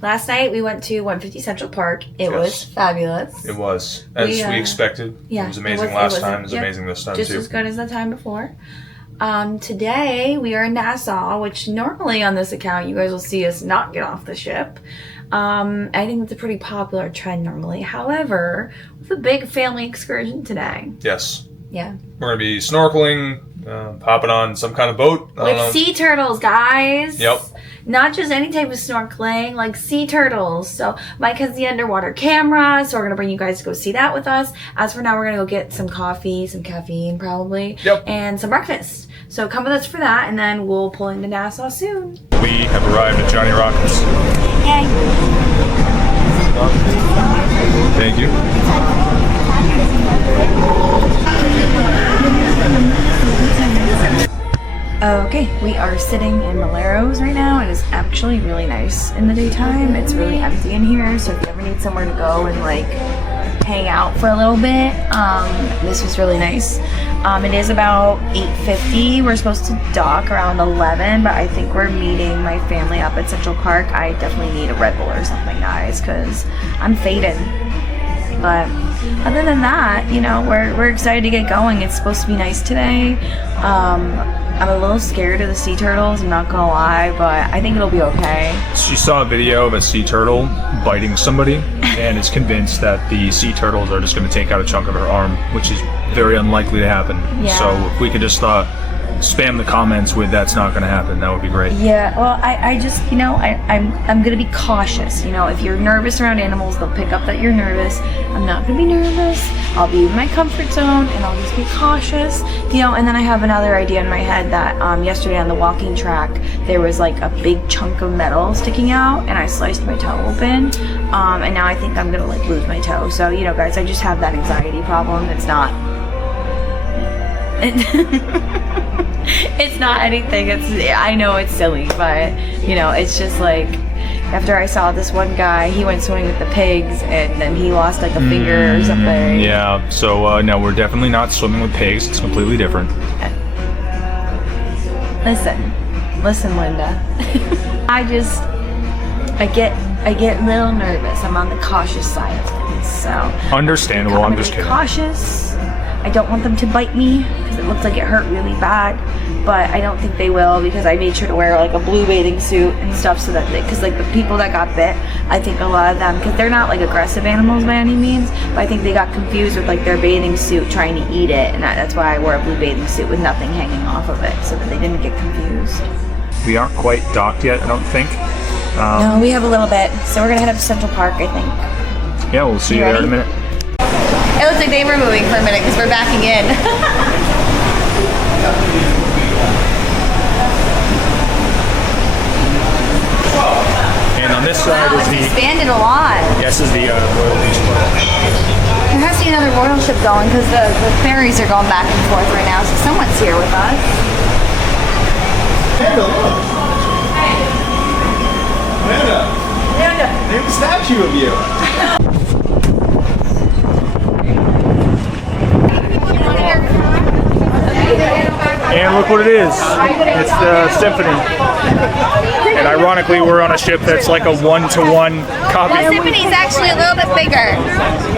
Last night we went to 150 Central Park. It was fabulous. It was, as we expected. Yeah, It was amazing it last was- time. It was yep, amazing this time, just too. as good as the time before. Today we are in Nassau, which normally on this account you guys will see us not get off the ship. I think it's a pretty popular trend normally. However, with a big family excursion today. Yes. Yeah. We're going to be snorkeling, hopping on some kind of boat. I don't With know. sea turtles, guys. Yep. Not just any type of snorkeling, like sea turtles. So Mike has the underwater camera, so we're gonna bring you guys to go see that with us. As for now, we're gonna go get some coffee, some caffeine probably, Yep. and some breakfast. So come with us for that, and then we'll pull into Nassau soon. We have arrived at Johnny Rockets. Yay! Thank you. Okay, we are sitting in Malero's right now. It is actually really nice in the daytime. It's really empty in here, so if you ever need somewhere to go and like hang out for a little bit, this was really nice. It is about 8:50. We're supposed to dock around 11, but I think we're meeting my family up at Central Park. I definitely need a Red Bull or something, guys, because I'm faded. But other than that, you know, we're excited to get going. It's supposed to be nice today. I'm a little scared of the sea turtles, I'm not gonna lie, but I think it'll be okay. She saw a video of a sea turtle biting somebody and is convinced that the sea turtles are just going to take out a chunk of her arm, which is very unlikely to happen. Yeah. So if we could just spam the comments with "that's not going to happen," that would be great. Yeah, well, I just, you know, I'm gonna be cautious. You know, if you're nervous around animals, they'll pick up that you're nervous. I'm not gonna be nervous. I'll be in my comfort zone, and I'll just be cautious. You know, and then I have another idea in my head that yesterday on the walking track, there was like a big chunk of metal sticking out, and I sliced my toe open. And now I think I'm gonna like lose my toe. So, you know, guys, I just have that anxiety problem. It's not. It's not anything. I know it's silly, but you know, it's just like after I saw this one guy, he went swimming with the pigs, and then he lost like a finger or something. Yeah. So no, we're definitely not swimming with pigs. It's completely different. Listen, Linda. I get a little nervous. I'm on the cautious side of things. So Understandable. I'm just kidding. Cautious. I don't want them to bite me because it looks like it hurt really bad. but I don't think they will because I made sure to wear like a blue bathing suit and stuff so that because like the people that got bit, I think a lot of them, because they're not like aggressive animals by any means, but I think they got confused with like their bathing suit trying to eat it, and that's why I wore a blue bathing suit with nothing hanging off of it so that they didn't get confused. We aren't quite docked yet, I don't think. No, we have a little bit, so we're gonna head up to Central Park, I think. Yeah, we'll see you there in a minute. It looks like they were moving for a minute because we're backing in. And on this side is the... Expanded a lot. Yes, is the Royal Beach Club. There has to be another royal ship going because the ferries are going back and forth right now, so someone's here with us. Amanda, there's a statue of you. And look what it is. It's the Symphony. And ironically, we're on a ship that's like a one-to-one copy. The Symphony's actually a little bit bigger.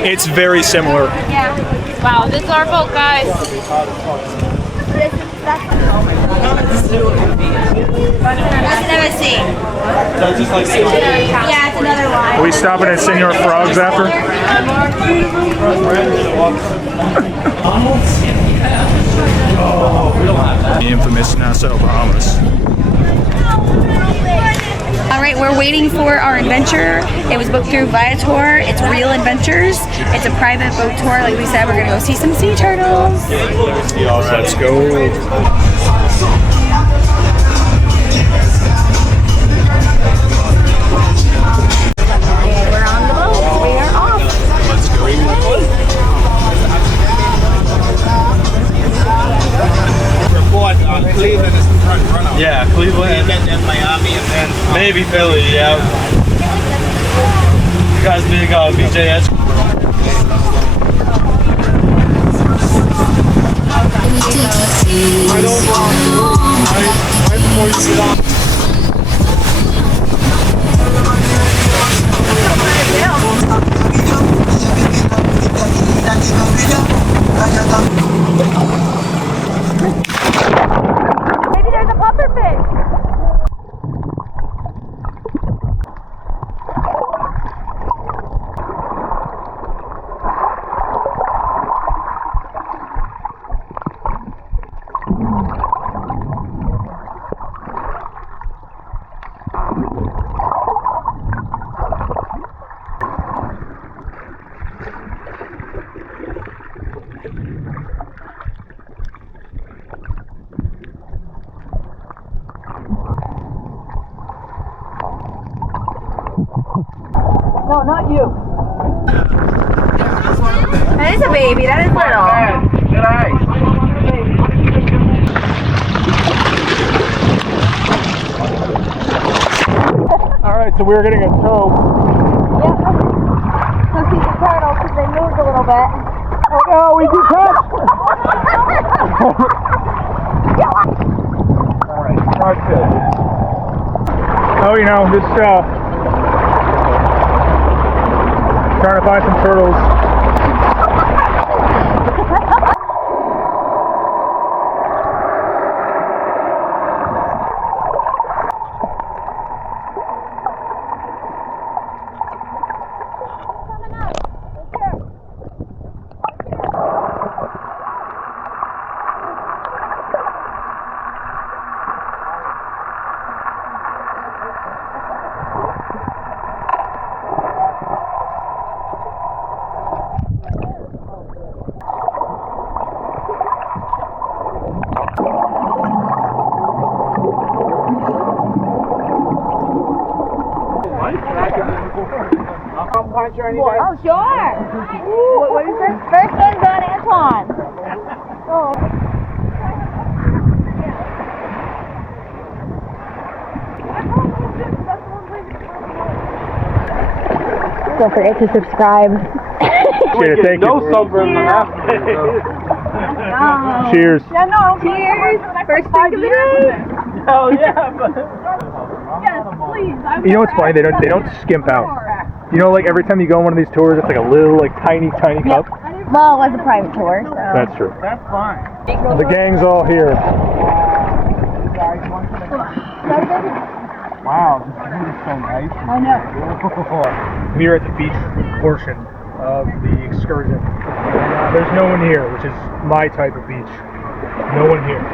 It's very similar. Yeah. Wow, this is our boat, guys. That's another C. Yeah, it's another line. Are we stopping at Senor Frogs after? The infamous Nassau, Bahamas. All right, we're waiting for our adventure. It was booked through Viator. It's Real Adventures. It's a private boat tour. Like we said, we're gonna go see some sea turtles. Let's go. We're on the boat. We are off. Let's go. Report on Cleveland is the front runner. Yeah, Cleveland. And then Miami and then maybe Philly, yeah. You guys big BJS. I don't right before you get on. Maybe there's a pufferfish. No, not you. That is a baby. That is little. Good eye. Alright, so we're getting a tow. Yep. So see the turtles because they moved a little bit. Oh no, we can touch! Alright, good. Oh, you know, just trying to find some turtles. Oh, sure. What is that? First one's on Antoine. Oh. Don't forget to subscribe. Thank you. Cheers. Yeah, no. Cheers. First drink of the day. Oh yeah. Yes, please. You know what's funny? They don't skimp out. You know, like every time you go on one of these tours, it's like a little, like tiny cup. Well, it was a private tour, so. That's true. That's fine. The gang's all here. Wow, this is so nice. I know. We're at the beach portion of the excursion. There's no one here, which is my type of beach. No one here.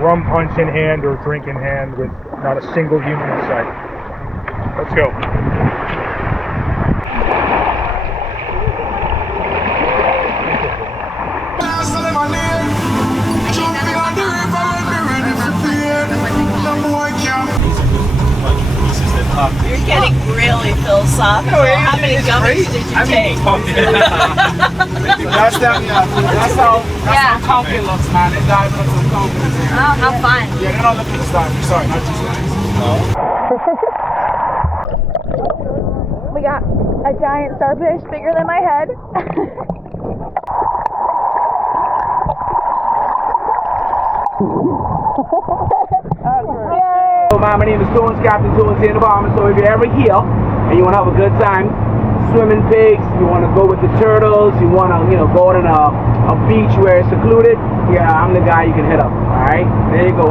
Rum punch in hand or drink in hand with not a single human in sight. Let's go. You're getting really philosophical. How many gummies did you take? That's how comfy looks, man. It dives with some confidence. Oh, how fun. Yeah, they're not looking stuff. Sorry, not just nice. We got a giant starfish bigger than my head. Hello, my name is Tones, Captain Tones here in the Bahamas. So if you're ever here and you want to have a good time, swimming pigs, you want to go with the turtles, you want to, go on a beach where it's secluded, yeah, I'm the guy you can hit up. All right, there you go.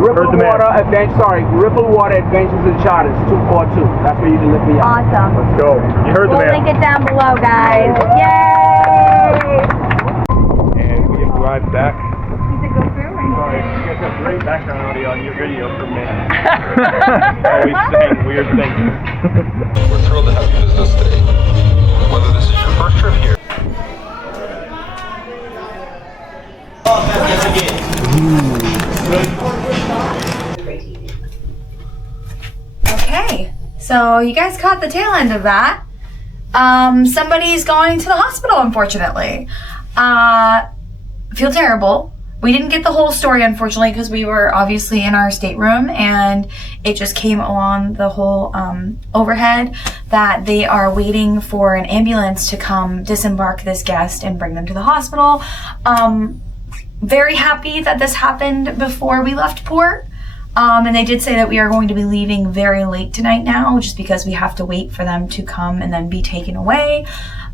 Ripple Water Adventures and Charters 242. That's where you can look me up. Awesome. Let's go. You heard the man. We'll link it down below, guys. Yay! And we arrived back. Does it go through? Sorry, you guys have great background audio on your video for me. Always saying weird things. We're thrilled to have you visit us today. Whether this is your first trip here. Okay, so you guys caught the tail end of that. Somebody's going to the hospital, unfortunately. Feel terrible. We didn't get the whole story, unfortunately, because we were obviously in our stateroom, and it just came along the whole overhead that they are waiting for an ambulance to come disembark this guest and bring them to the hospital. Very happy that this happened before we left port. And they did say that we are going to be leaving very late tonight now, just because we have to wait for them to come and then be taken away.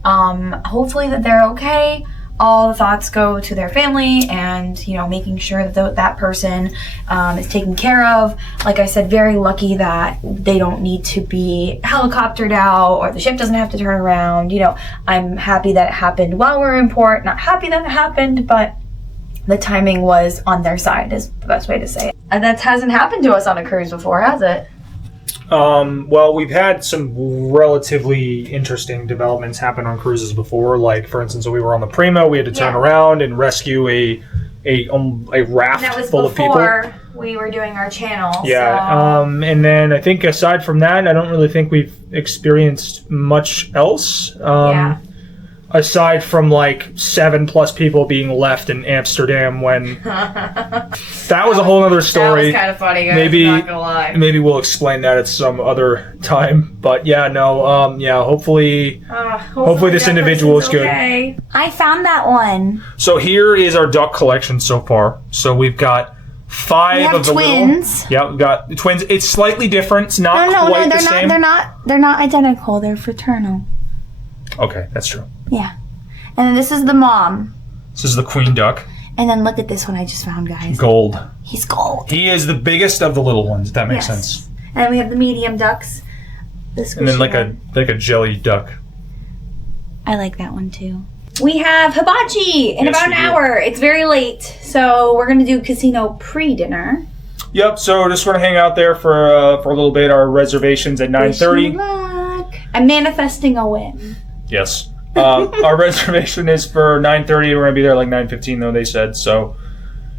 Hopefully that they're okay. All the thoughts go to their family and, making sure that that person is taken care of. Like I said, very lucky that they don't need to be helicoptered out or the ship doesn't have to turn around. I'm happy that it happened while we're in port. Not happy that it happened, but the timing was on their side is the best way to say it. And that hasn't happened to us on a cruise before, has it? Well, we've had some relatively interesting developments happen on cruises before. Like, for instance, when we were on the Primo, we had to turn around and rescue a raft full of people. That was before we were doing our channel. Yeah, so. and then I think aside from that, I don't really think we've experienced much else. Aside from like 7+ people being left in Amsterdam when that was a whole other story. That was kind of funny, guys. Maybe, I'm not gonna lie. Maybe we'll explain that at some other time. But hopefully this individual is good. Okay. I found that one. So here is our duck collection so far. So we've got 5 of the twins. little. Yeah, we've got the twins. It's slightly different. It's not quite the same. They're not identical. They're fraternal. Okay, that's true. Yeah. And then this is the mom. This is the queen duck. And then look at this one I just found, guys. Gold. He's gold. He is the biggest of the little ones, if that makes sense. And then we have the medium ducks. And then like a jelly duck. I like that one too. We have hibachi in about an hour. It's very late. So we're going to do casino pre-dinner. Yep, so just going to hang out there for a little bit. Our reservation's at 9:30. Wish me luck. I'm manifesting a win. Yes. Our reservation is for 9:30. We're going to be there like 9:15 though, they said. So,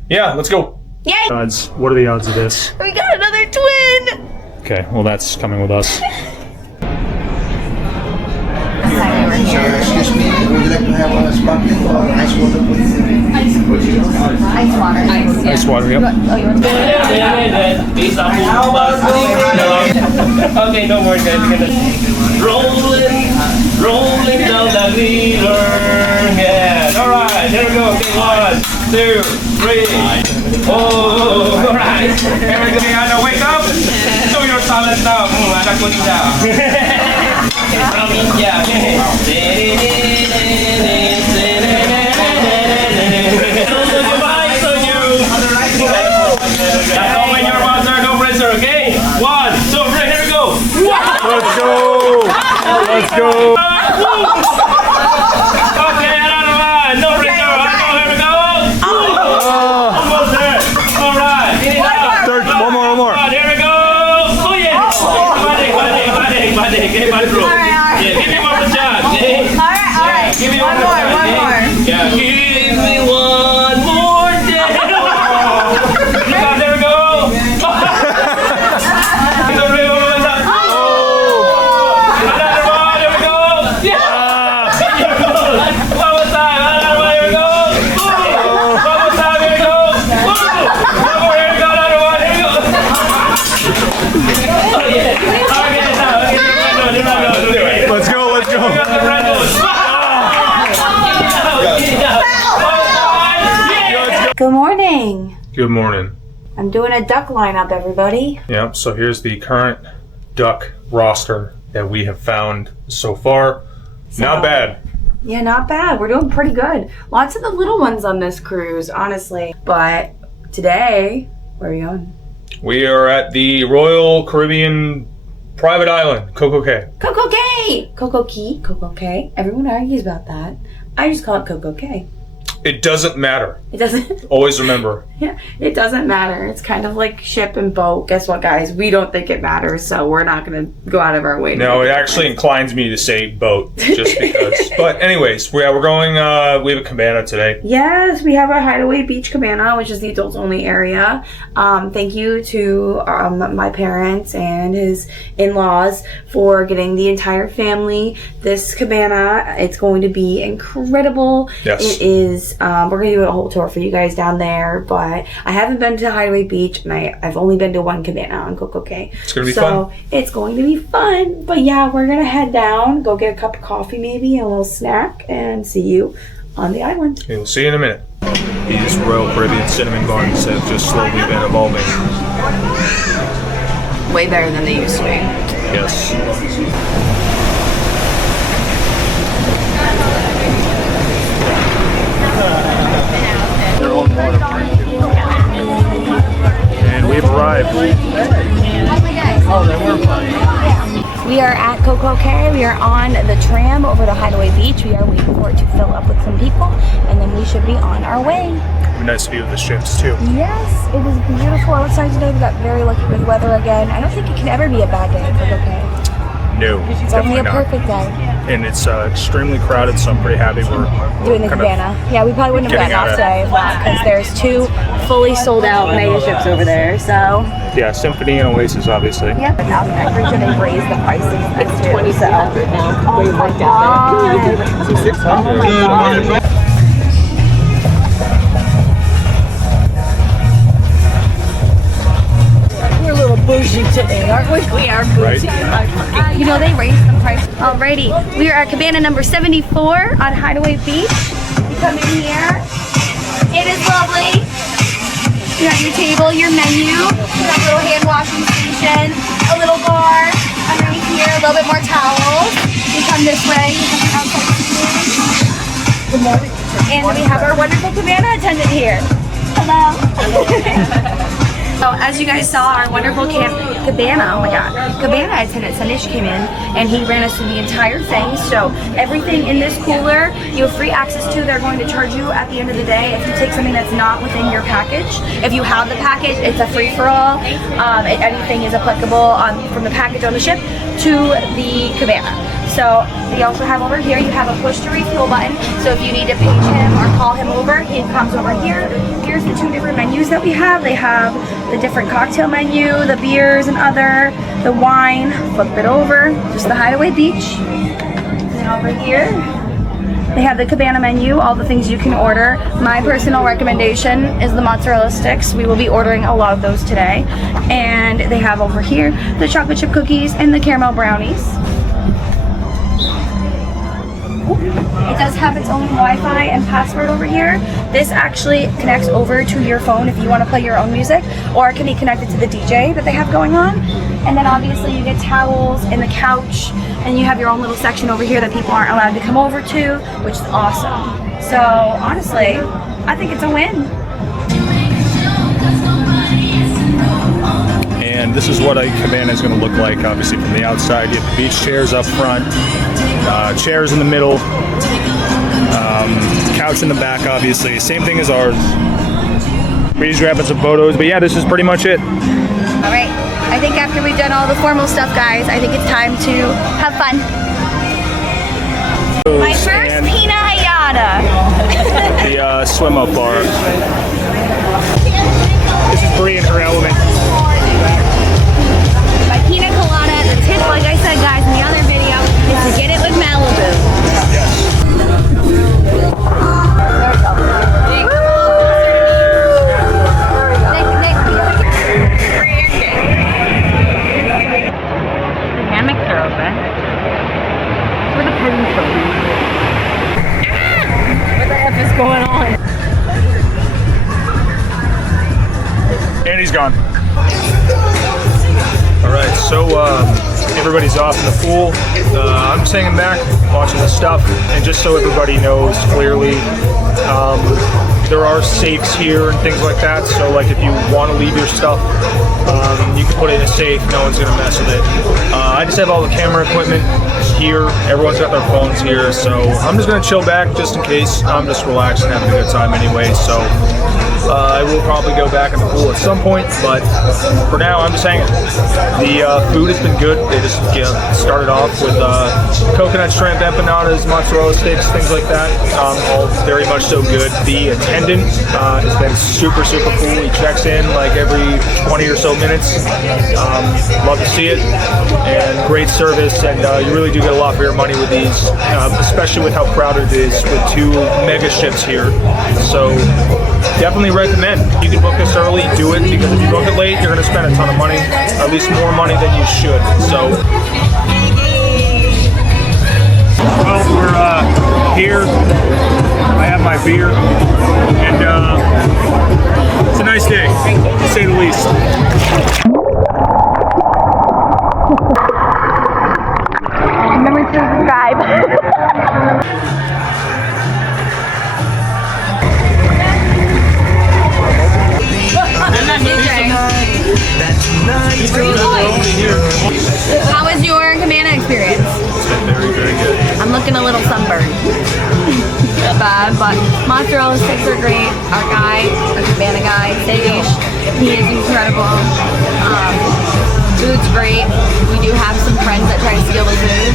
yeah, let's go. Yay! Odds. What are the odds of this? We got another twin! Okay, well that's coming with us. Excuse me, would you like to have a sparkling or ice water, please? Ice water. Ice water, yep. Okay, don't worry, guys. Rolling down the river. Yeah. All right. Here we go. Okay, 1, 2, 3. Oh, all right. Here we go. Now wake up. Do your silence now. Anak ko down. Yeah. Let's go. Okay, another ride. No return. Here we go. Almost there. All right. Third, one more. Here we go. Oh yeah. My dick. Hey, my bro. Yeah, give me one more shot. All right. Give me One more. Yeah, give me one more day. There we go. Let's go. Good morning. Good morning. I'm doing a duck lineup, everybody. Yep, so here's the current duck roster that we have found so far. Not bad. Yeah, not bad. We're doing pretty good. Lots of the little ones on this cruise, honestly. But today, where are we going? We are at the Royal Caribbean Private Island, Coco Cay. Coco Cay! Coco Cay. Everyone argues about that. I just call it Coco Cay. It doesn't matter. It doesn't. Always remember. Yeah, it doesn't matter. It's kind of like ship and boat. Guess what, guys? We don't think it matters, so we're not going to go out of our way. No, it actually inclines me to say boat, just because. But anyways, we're going, we have a cabana today. Yes, we have a Hideaway Beach cabana, which is the adults only area. Thank you to my parents and his in-laws for getting the entire family this cabana. It's going to be incredible. Yes. It is. We're going to do a whole tour for you guys down there, but I haven't been to Hideaway Beach, and I've only been to one cabana on Coco Cay. It's going to be fun. So it's going to be fun. But yeah, we're going to head down, go get a cup of coffee maybe, and a little snack, and see you on the island. Okay, we'll see you in a minute. These Royal Caribbean cinnamon buns have just slowly been evolving. Way better than they used to be. Yes. And we've arrived. We are at Coco Cay. We are on the tram over to Hideaway Beach. We are waiting for it to fill up with some people, and then we should be on our way. Nice view of the ships too. Yes, it was beautiful outside today. We got very lucky with weather again. I don't think it can ever be a bad day at Coco Cay. No, It's only a perfect day. And it's extremely crowded, so I'm pretty happy we're Doing the cabana. Yeah, we probably wouldn't have gotten off today if not, because there's 2 fully sold out mega ships over there. So yeah, Symphony and Oasis, obviously. yep. I'm pretty sure they've raised the prices. It's 27 now. Oh my god. Oh my god. We're a little bougie today, aren't we? We are bougie. Right. You know, they raised the price. Alrighty, we are at cabana number 74 on Hideaway Beach. You come in here. It is lovely. You have your table, your menu. You have a little hand washing station, a little bar underneath here, a little bit more towels. You come this way, you have outside seating. And we have our wonderful cabana attendant here. Hello. So as you guys saw, our wonderful cabana, oh my god, cabana attendant Sanish came in and he ran us through the entire thing. So everything in this cooler you have free access to. They're going to charge you at the end of the day if you take something that's not within your package. If you have the package, it's a free-for-all. Anything is applicable from the package on the ship to the cabana. So we also have over here, you have a push to refuel button. So if you need to page him or call him over, he comes over here. Here's the 2 different menus that we have. They have the different cocktail menu, the beers and other, the wine. Flip it over, just the Hideaway Beach. And then over here, they have the cabana menu, all the things you can order. My personal recommendation is the mozzarella sticks. We will be ordering a lot of those today. And they have over here the chocolate chip cookies and the caramel brownies. It does have its own Wi-Fi and password over here. This actually connects over to your phone if you want to play your own music, or it can be connected to the DJ that they have going on. And then obviously you get towels and the couch, and you have your own little section over here that people aren't allowed to come over to, which is awesome. So honestly, I think it's a win. And this is what a cabana is going to look like. Obviously from the outside, you have the beach chairs up front. chairs in the middle, couch in the back, obviously. Same thing as ours. We're just grabbing some photos, but yeah, this is pretty much it. All right, I think after we've done all the formal stuff, guys, I think it's time to have fun. My first pina colada. The swim up bar. This is Brie in her element. My pina colada, the tip, like I said, guys, in the other video, is to get it with Malibu. Hammocks are open. Where the peasants go? What the F is going on? And he's gone. Alright, so everybody's off in the pool. I'm just hanging back, watching the stuff, and just so everybody knows clearly, there are safes here and things like that, so like if you want to leave your stuff, you can put it in a safe, no one's going to mess with it. I just have all the camera equipment here, everyone's got their phones here, so I'm just going to chill back just in case. I'm just relaxing, having a good time anyway, so I will probably go back in the pool at some point, but for now I'm just hanging. The food has been good. They just started off with coconut shrimp, empanadas, mozzarella sticks, things like that. All very much so good. The attendant has been super, super cool. He checks in like every 20 or so minutes. Love to see it. And great service, and you really do get a lot for your money with these, especially with how crowded it is with 2 mega ships here. So definitely recommend. You can book this early, do it, because if you book it late, you're going to spend a ton of money, or at least more money than you should. So, Well, we're here. I have my beer, and it's a nice day, to say the least. Remember to subscribe. How was your cabana experience? very, very good. I'm looking a little sunburned. Bad, but mozzarella sticks are great. Our guy, our cabana guy, Sage, he is incredible. Food's great. We do have some friends that try to steal the food,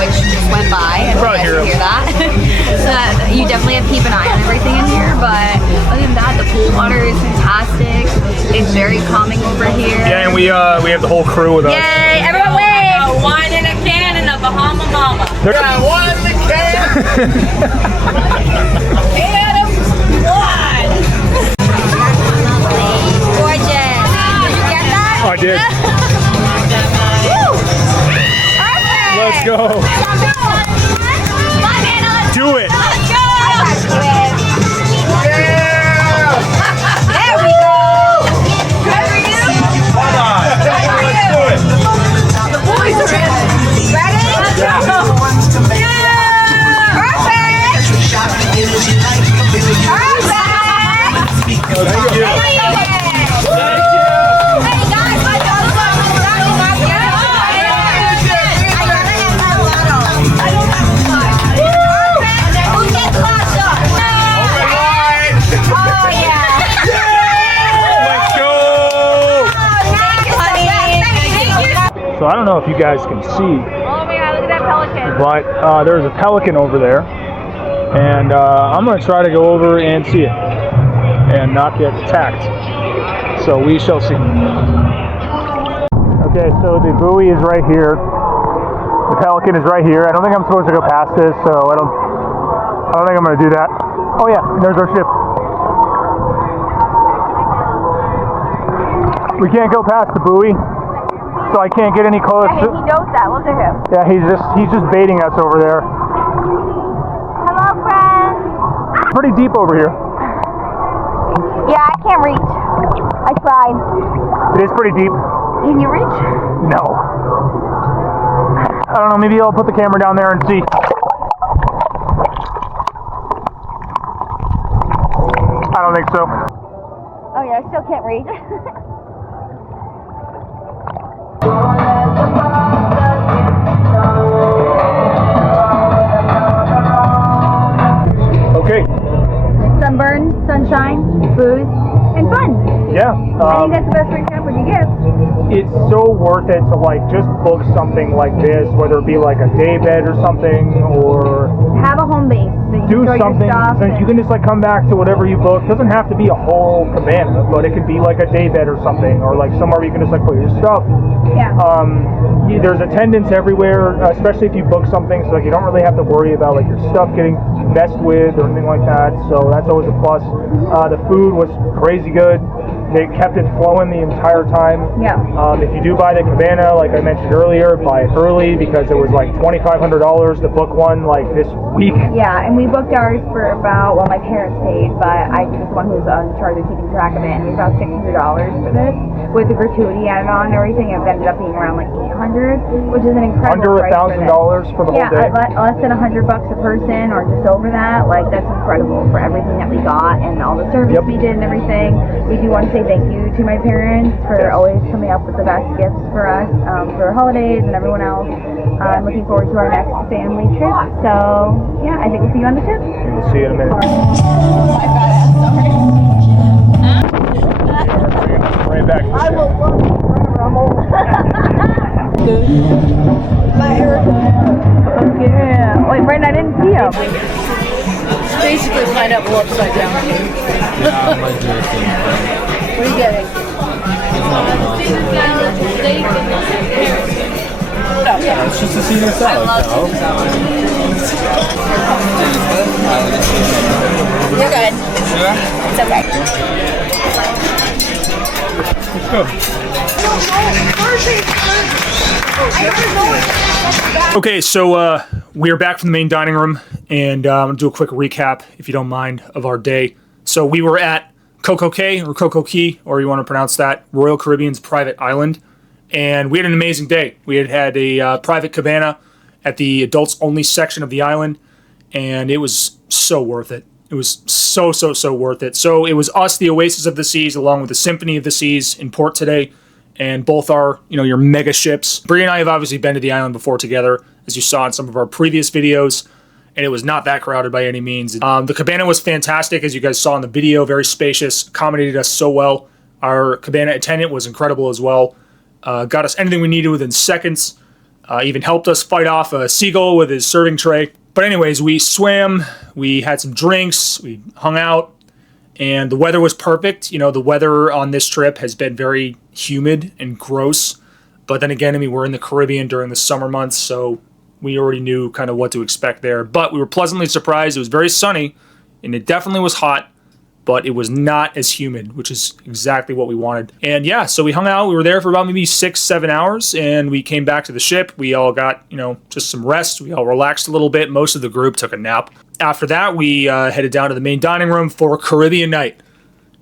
which just went by. And Probably nice to hear that. So you definitely have to keep an eye on everything in here. But other than that, the pool water is fantastic. It's very calming over here. Yeah, and we have the whole crew with us. Yay! Everyone wave! Got wine in a can and a Bahama Mama. Got wine in a can. Can of wine. Gorgeous. Did you get that? I did. Let's go. Do it. Let's go. There we go. Good for you. Hold on. Let's do it. The boys are ready. Ready? Let's go. Perfect. Perfect. Thank you. Hey guys, my daughter's on the So I don't know if you guys can see, Oh my god, look at that pelican. but there's a pelican over there, and I'm going to try to go over and see it and not get attacked. So we shall see. Okay, so the buoy is right here. The pelican is right here. I don't think I'm supposed to go past this, so I don't think I'm going to do that. Oh yeah, there's our ship. We can't go past the buoy, so I can't get any close. He knows that. Look at him. Yeah, he's just baiting us over there. Hello, friend. Pretty deep over here. Yeah, I can't reach. I tried. It is pretty deep. Can you reach? No. I don't know, maybe I'll put the camera down there and see. I don't think so. Oh yeah, I still can't reach. Okay. Sunburn, sunshine, booze, and fun. Yeah. I think that's the best recap we can give. It's so worth it to like just book something like this, whether it be like a day bed or something, or have a home base. That you do something so you can just like come back to whatever you book. It doesn't have to be a whole cabana, but it could be like a day bed or something, or like somewhere where you can just like put your stuff. Yeah. There's attendance everywhere, especially if you book something, so like you don't really have to worry about like your stuff getting messed with or anything like that. So that's always a plus. The food was crazy good. They kept it flowing the entire time. Yeah. If you do buy the cabana, like I mentioned earlier, buy it early because it was like $2,500 to book one like this week. Yeah, and we booked ours for about, well, my parents paid, but I was the one who's in charge of keeping track of it, and it was about $600 for this. With the gratuity added on and everything, it ended up being around like $800, which is an incredible price for this. $1,000 for the whole day. Yeah, less than $100 a person, or just over that. Like, that's incredible for everything that we got and all the service we did and everything. We do want to say thank you to my parents for always coming up with the best gifts for us for holidays and everyone else. I'm looking forward to our next family trip. So, yeah, I think we'll see you on the trip. We'll see you in a minute. My bad ass, sorry. Right back to the I will love you forever. I'm old. My Erica. Oh, yeah. Wait, Brandon, I didn't see him. Basically, pineapple upside down. I might do it thing. What are you getting? Yeah, it's just a Caesar salad. You're good. Sure? It's okay. Let's go. Okay, so we're back from the main dining room, and I'm going to do a quick recap, if you don't mind, of our day. So we were at Coco Cay, or Coco Key, or you want to pronounce that, Royal Caribbean's private island, and we had an amazing day. We had a private cabana at the adults-only section of the island, and it was so worth it. It was so worth it. So it was us, the Oasis of the Seas, along with the Symphony of the Seas in port today, and both are, your mega ships. Brie and I have obviously been to the island before together, as you saw in some of our previous videos, and it was not that crowded by any means. The cabana was fantastic, as you guys saw in the video, very spacious, accommodated us so well. Our cabana attendant was incredible as well. Got us anything we needed within seconds, even helped us fight off a seagull with his serving tray. But anyways, we swam, we had some drinks, we hung out, and the weather was perfect. The weather on this trip has been very humid and gross. But then again, we're in the Caribbean during the summer months, so we already knew kind of what to expect there. But we were pleasantly surprised. It was very sunny, and it definitely was hot, but it was not as humid, which is exactly what we wanted. And yeah, so we hung out. We were there for about maybe 6-7 hours, and we came back to the ship. We all got, just some rest. We all relaxed a little bit. Most of the group took a nap. After that, we headed down to the main dining room for Caribbean night.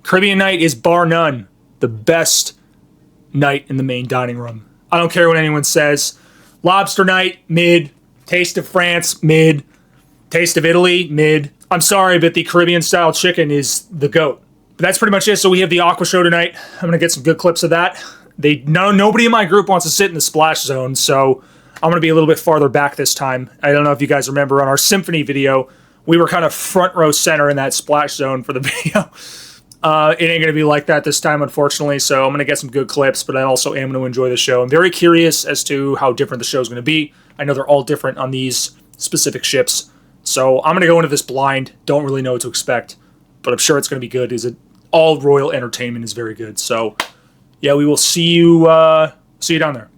Caribbean night is bar none the best night in the main dining room. I don't care what anyone says. Lobster night, mid. Taste of France, mid. Taste of Italy, mid. I'm sorry, but the Caribbean-style chicken is the GOAT. But that's pretty much it. So we have the Aqua Show tonight. I'm going to get some good clips of that. Nobody in my group wants to sit in the splash zone, so I'm going to be a little bit farther back this time. I don't know if you guys remember on our Symphony video, we were kind of front row center in that splash zone for the video. It ain't going to be like that this time, unfortunately, so I'm going to get some good clips, but I also am going to enjoy the show. I'm very curious as to how different the show is going to be. I know they're all different on these specific ships, so I'm going to go into this blind. Don't really know what to expect, but I'm sure it's going to be good. All Royal entertainment is very good, so yeah, we will see you down there.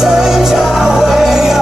Change our way.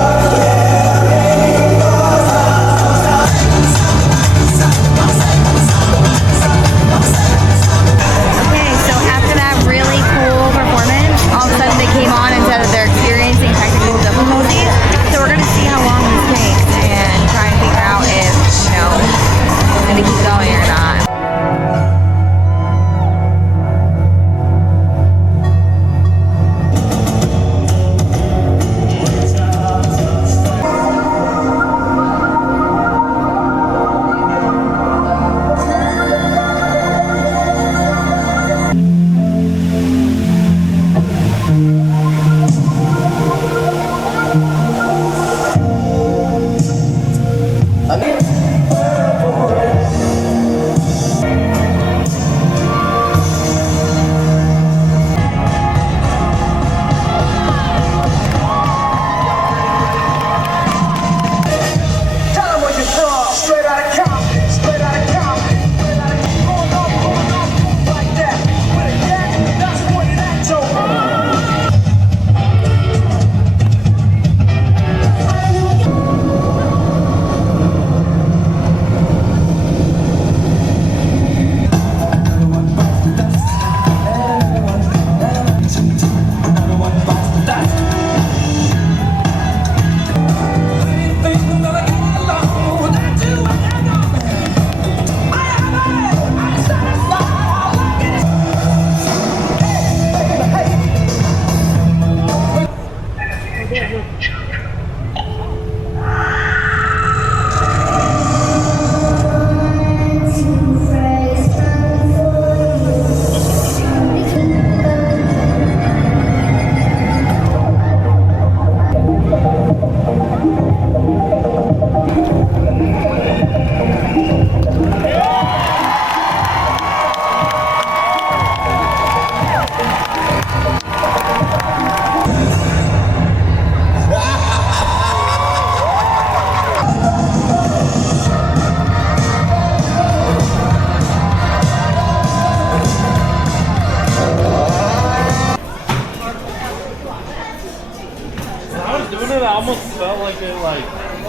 it like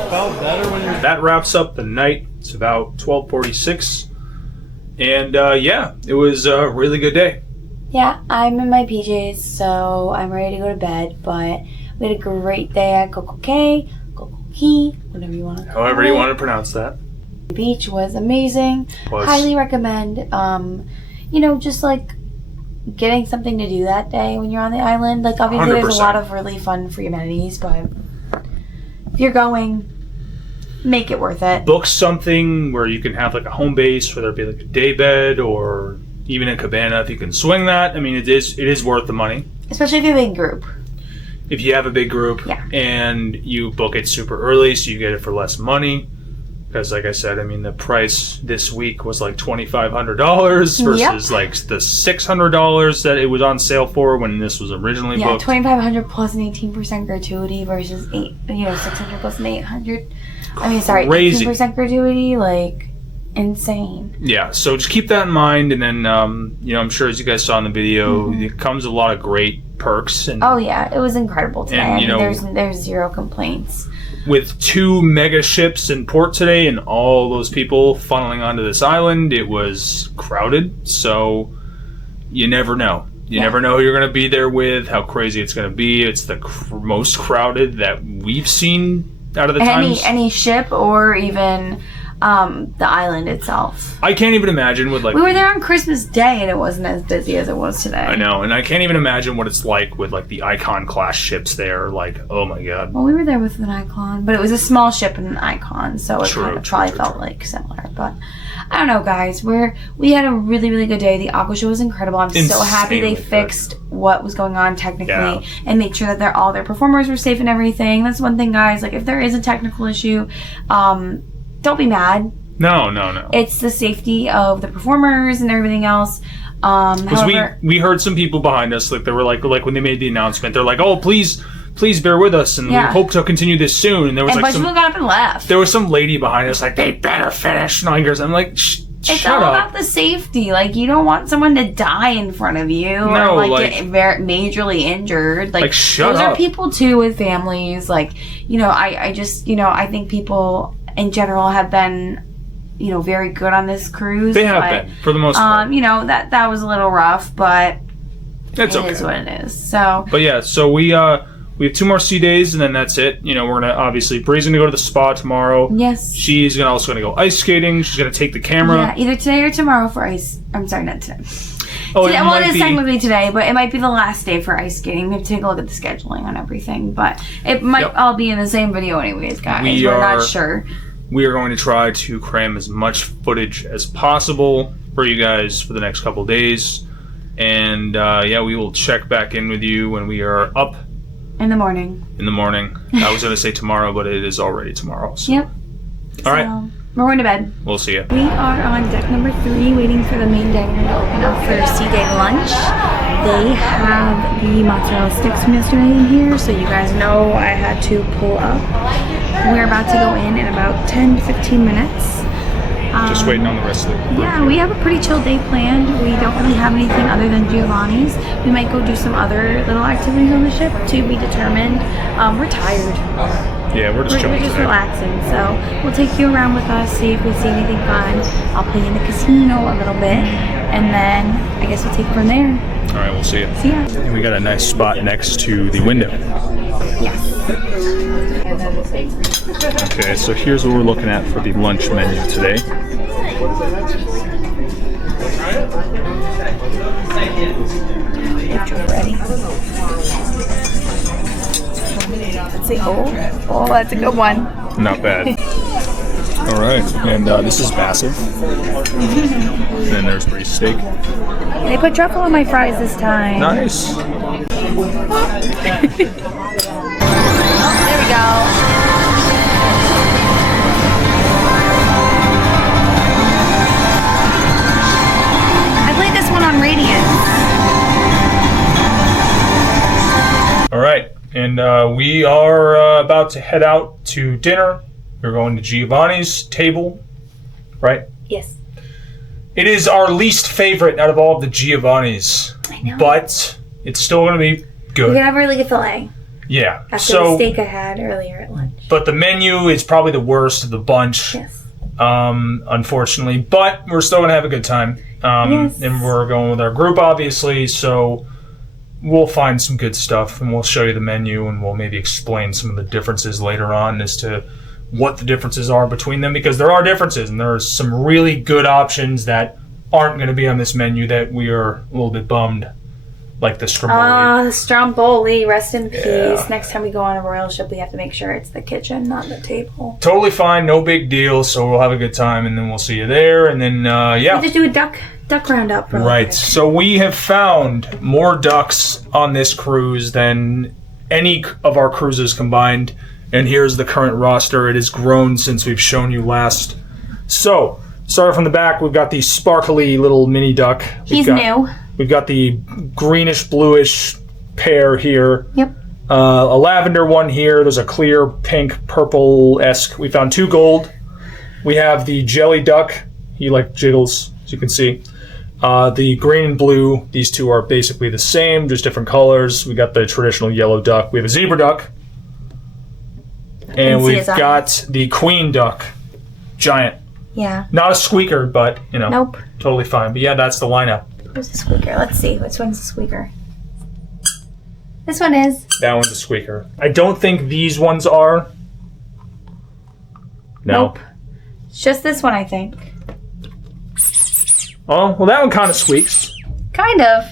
felt better when you're... That wraps up the night. It's about 12:46. And yeah, it was a really good day. Yeah, I'm in my PJs, so I'm ready to go to bed, but we had a great day at Coco Cay, whatever you want to call it. However you want to pronounce that. The beach was amazing. Highly recommend. You know, just like getting something to do that day when you're on the island. Like obviously 100%. there's a lot of really fun free amenities, but if you're going, make it worth it. Book something where you can have like a home base, whether it be like a day bed or even a cabana if you can swing that. I mean, it is worth the money. Especially if you have a big group. If you have a big group and you book it super early so you get it for less money. Because like I said, I mean, the price this week was like $2,500 versus like the $600 that it was on sale for when this was originally booked. $2,500 plus an 18% gratuity versus $600 plus an 800. I mean, sorry, Crazy. 18% gratuity, like insane. Yeah, so just keep that in mind, and then you know, I'm sure as you guys saw in the video, it comes with a lot of great perks. And oh yeah, it was incredible today. And, I you mean, know, there's zero complaints. With 2 mega ships in port today and all those people funneling onto this island, it was crowded. So you never know. You never know who you're going to be there with, how crazy it's going to be. It's the most crowded that we've seen out of the times. Any ship or even the island itself. I can't even imagine with like... We were there on Christmas Day and it wasn't as busy as it was today. I know, and I can't even imagine what it's like with like the Icon class ships there. Like, oh my god. Well, we were there with an Icon, but it was a small ship and an Icon, so it kind of probably felt like similar. But I don't know, guys. We had a really, really good day. The aqua show was incredible. I'm so happy they fixed what was going on technically and made sure that all their performers were safe and everything. That's one thing, guys. Like, if there is a technical issue, don't be mad. No. It's the safety of the performers and everything else. However, we heard some people behind us, like they were like when they made the announcement, they're like, "Oh, please bear with us, and we hope to continue this soon." And there was a bunch of people got up and left. There was some lady behind us, like, "They better finish." And I'm like, it's all about the safety. Like, you don't want someone to die in front of you or like get majorly injured. Like shut those up. are people too with families. Like, you know, I just, you know, I think people in general have been, you know, very good on this cruise. They have been, for the most part. You know, that was a little rough, but it's okay. It is what it is. So, but yeah, so we have 2 more sea days, and then that's it. You know, we're gonna obviously Bree's gonna go to the spa tomorrow. Yes. She's also gonna go ice skating. She's gonna take the camera. Yeah, either today or tomorrow for ice. I'm sorry, not today. Oh, today, well, it is technically today, but it might be the last day for ice skating. We have to take a look at the scheduling on everything, but it might all be in the same video anyways, guys. We're not sure. We are going to try to cram as much footage as possible for you guys for the next couple days. And yeah, we will check back in with you when we are up. In the morning. I was going to say tomorrow, but it is already tomorrow. So. Yep. All right. We're going to bed. We'll see you. We are on deck number 3 waiting for the main diner to open up for sea day lunch. They have the mozzarella sticks from yesterday in here, so you guys know I had to pull up. We're about to go in about 10 to 15 minutes. Just waiting on the rest of it. Yeah, we have a pretty chill day planned. We don't really have anything other than Giovanni's. We might go do some other little activities on the ship to be determined. We're tired. Yeah, we're just chilling. We're just relaxing. So we'll take you around with us, see if we see anything fun. I'll play in the casino a little bit, and then I guess we'll take it from there. All right, we'll see you. See ya. And we got a nice spot next to the window. Yes. Okay, so here's what we're looking at for the lunch menu today. Ready? Let's see. Oh, that's a good one. Not bad. All right, and this is massive. And then there's Brie's steak. They put truffle on my fries this time. Nice. There we go. On Radiant. All right, and we are about to head out to dinner. We're going to Giovanni's table, right? Yes. It is our least favorite out of all of the Giovanni's. I know. But it's still going to be good. We're going to have a really good filet. Yeah. After the steak I had earlier at lunch. But the menu is probably the worst of the bunch. Yes. Unfortunately. But we're still going to have a good time. Yes. And we're going with our group, obviously. So we'll find some good stuff and we'll show you the menu and we'll maybe explain some of the differences later on as to what the differences are between them, because there are differences and there's some really good options that aren't going to be on this menu that we are a little bit bummed, like the stromboli. The stromboli, rest in peace. Yeah. Next time we go on a royal ship, we have to make sure it's the kitchen, not the table. Totally fine, no big deal. So we'll have a good time and then we'll see you there. And then, We just do a duck roundup. Right. So we have found more ducks on this cruise than any of our cruises combined. And here's the current roster. It has grown since we've shown you last. So, starting from the back, we've got the sparkly little mini duck. He's new. We've got the greenish bluish pair here. Yep. A lavender one here. There's a clear pink purple-esque. We found 2 gold. We have the jelly duck. He like jiggles, as you can see. The green and blue. These two are basically the same, just different colors. We got the traditional yellow duck. We have a zebra duck. And we've got the queen duck. Giant. Yeah. Not a squeaker, but, you know. Nope. Totally fine. But yeah, that's the lineup. Where's the squeaker? Let's see. Which one's the squeaker? This one is. That one's a squeaker. I don't think these ones are. No. Nope. It's just this one, I think. Oh, well, that one kind of squeaks. Kind of.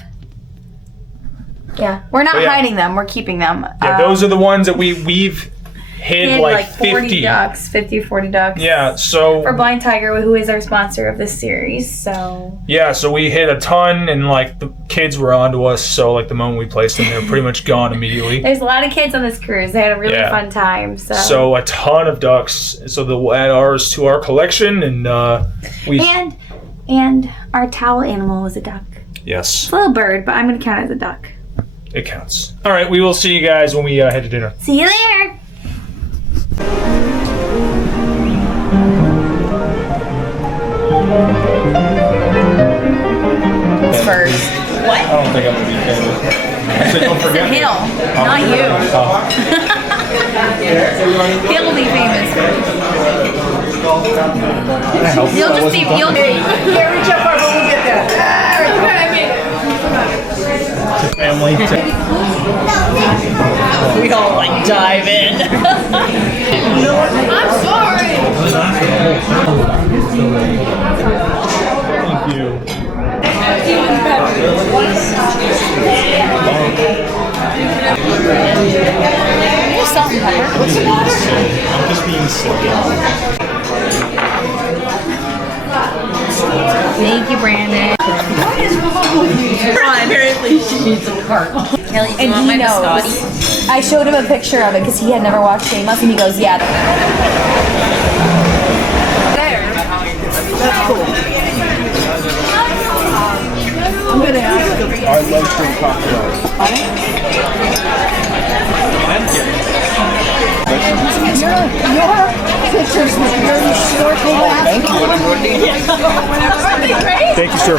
Yeah. We're not But yeah. hiding them. We're keeping them. Yeah, those are the ones that we've hid like 40 50 ducks. 50 or 40 ducks. Yeah, so. For Blind Tiger, who is our sponsor of this series, so. Yeah, so we hit a ton, and like the kids were onto us. So like the moment we placed them, they were pretty much gone immediately. There's a lot of kids on this cruise. They had a really fun time. So a ton of ducks. So they'll add ours to our collection, and we. And our towel animal was a duck. Yes. It's a little bird, but I'm gonna count it as a duck. It counts. All right, we will see you guys when we head to dinner. See you later. First. What? I don't think I'm gonna be famous. I said, don't forget. Hill, not you. He'll be famous first. You'll just be. You'll be. Yeah, reach up, but we'll get there. Family. We all like dive in. I'm sorry. Thank you. Salt and pepper. What's the matter? I'm just being silly. Thank you, Brandon. What is wrong with you? Apparently she needs a cart. Kelly, do you want my biscotti? I showed him a picture of it because he had never watched Shameless, and he goes, "Yeah." That's cool. I'm gonna ask him. I like drink cocktails. Your pictures with your snorkel. Thank you. Thank you, sir.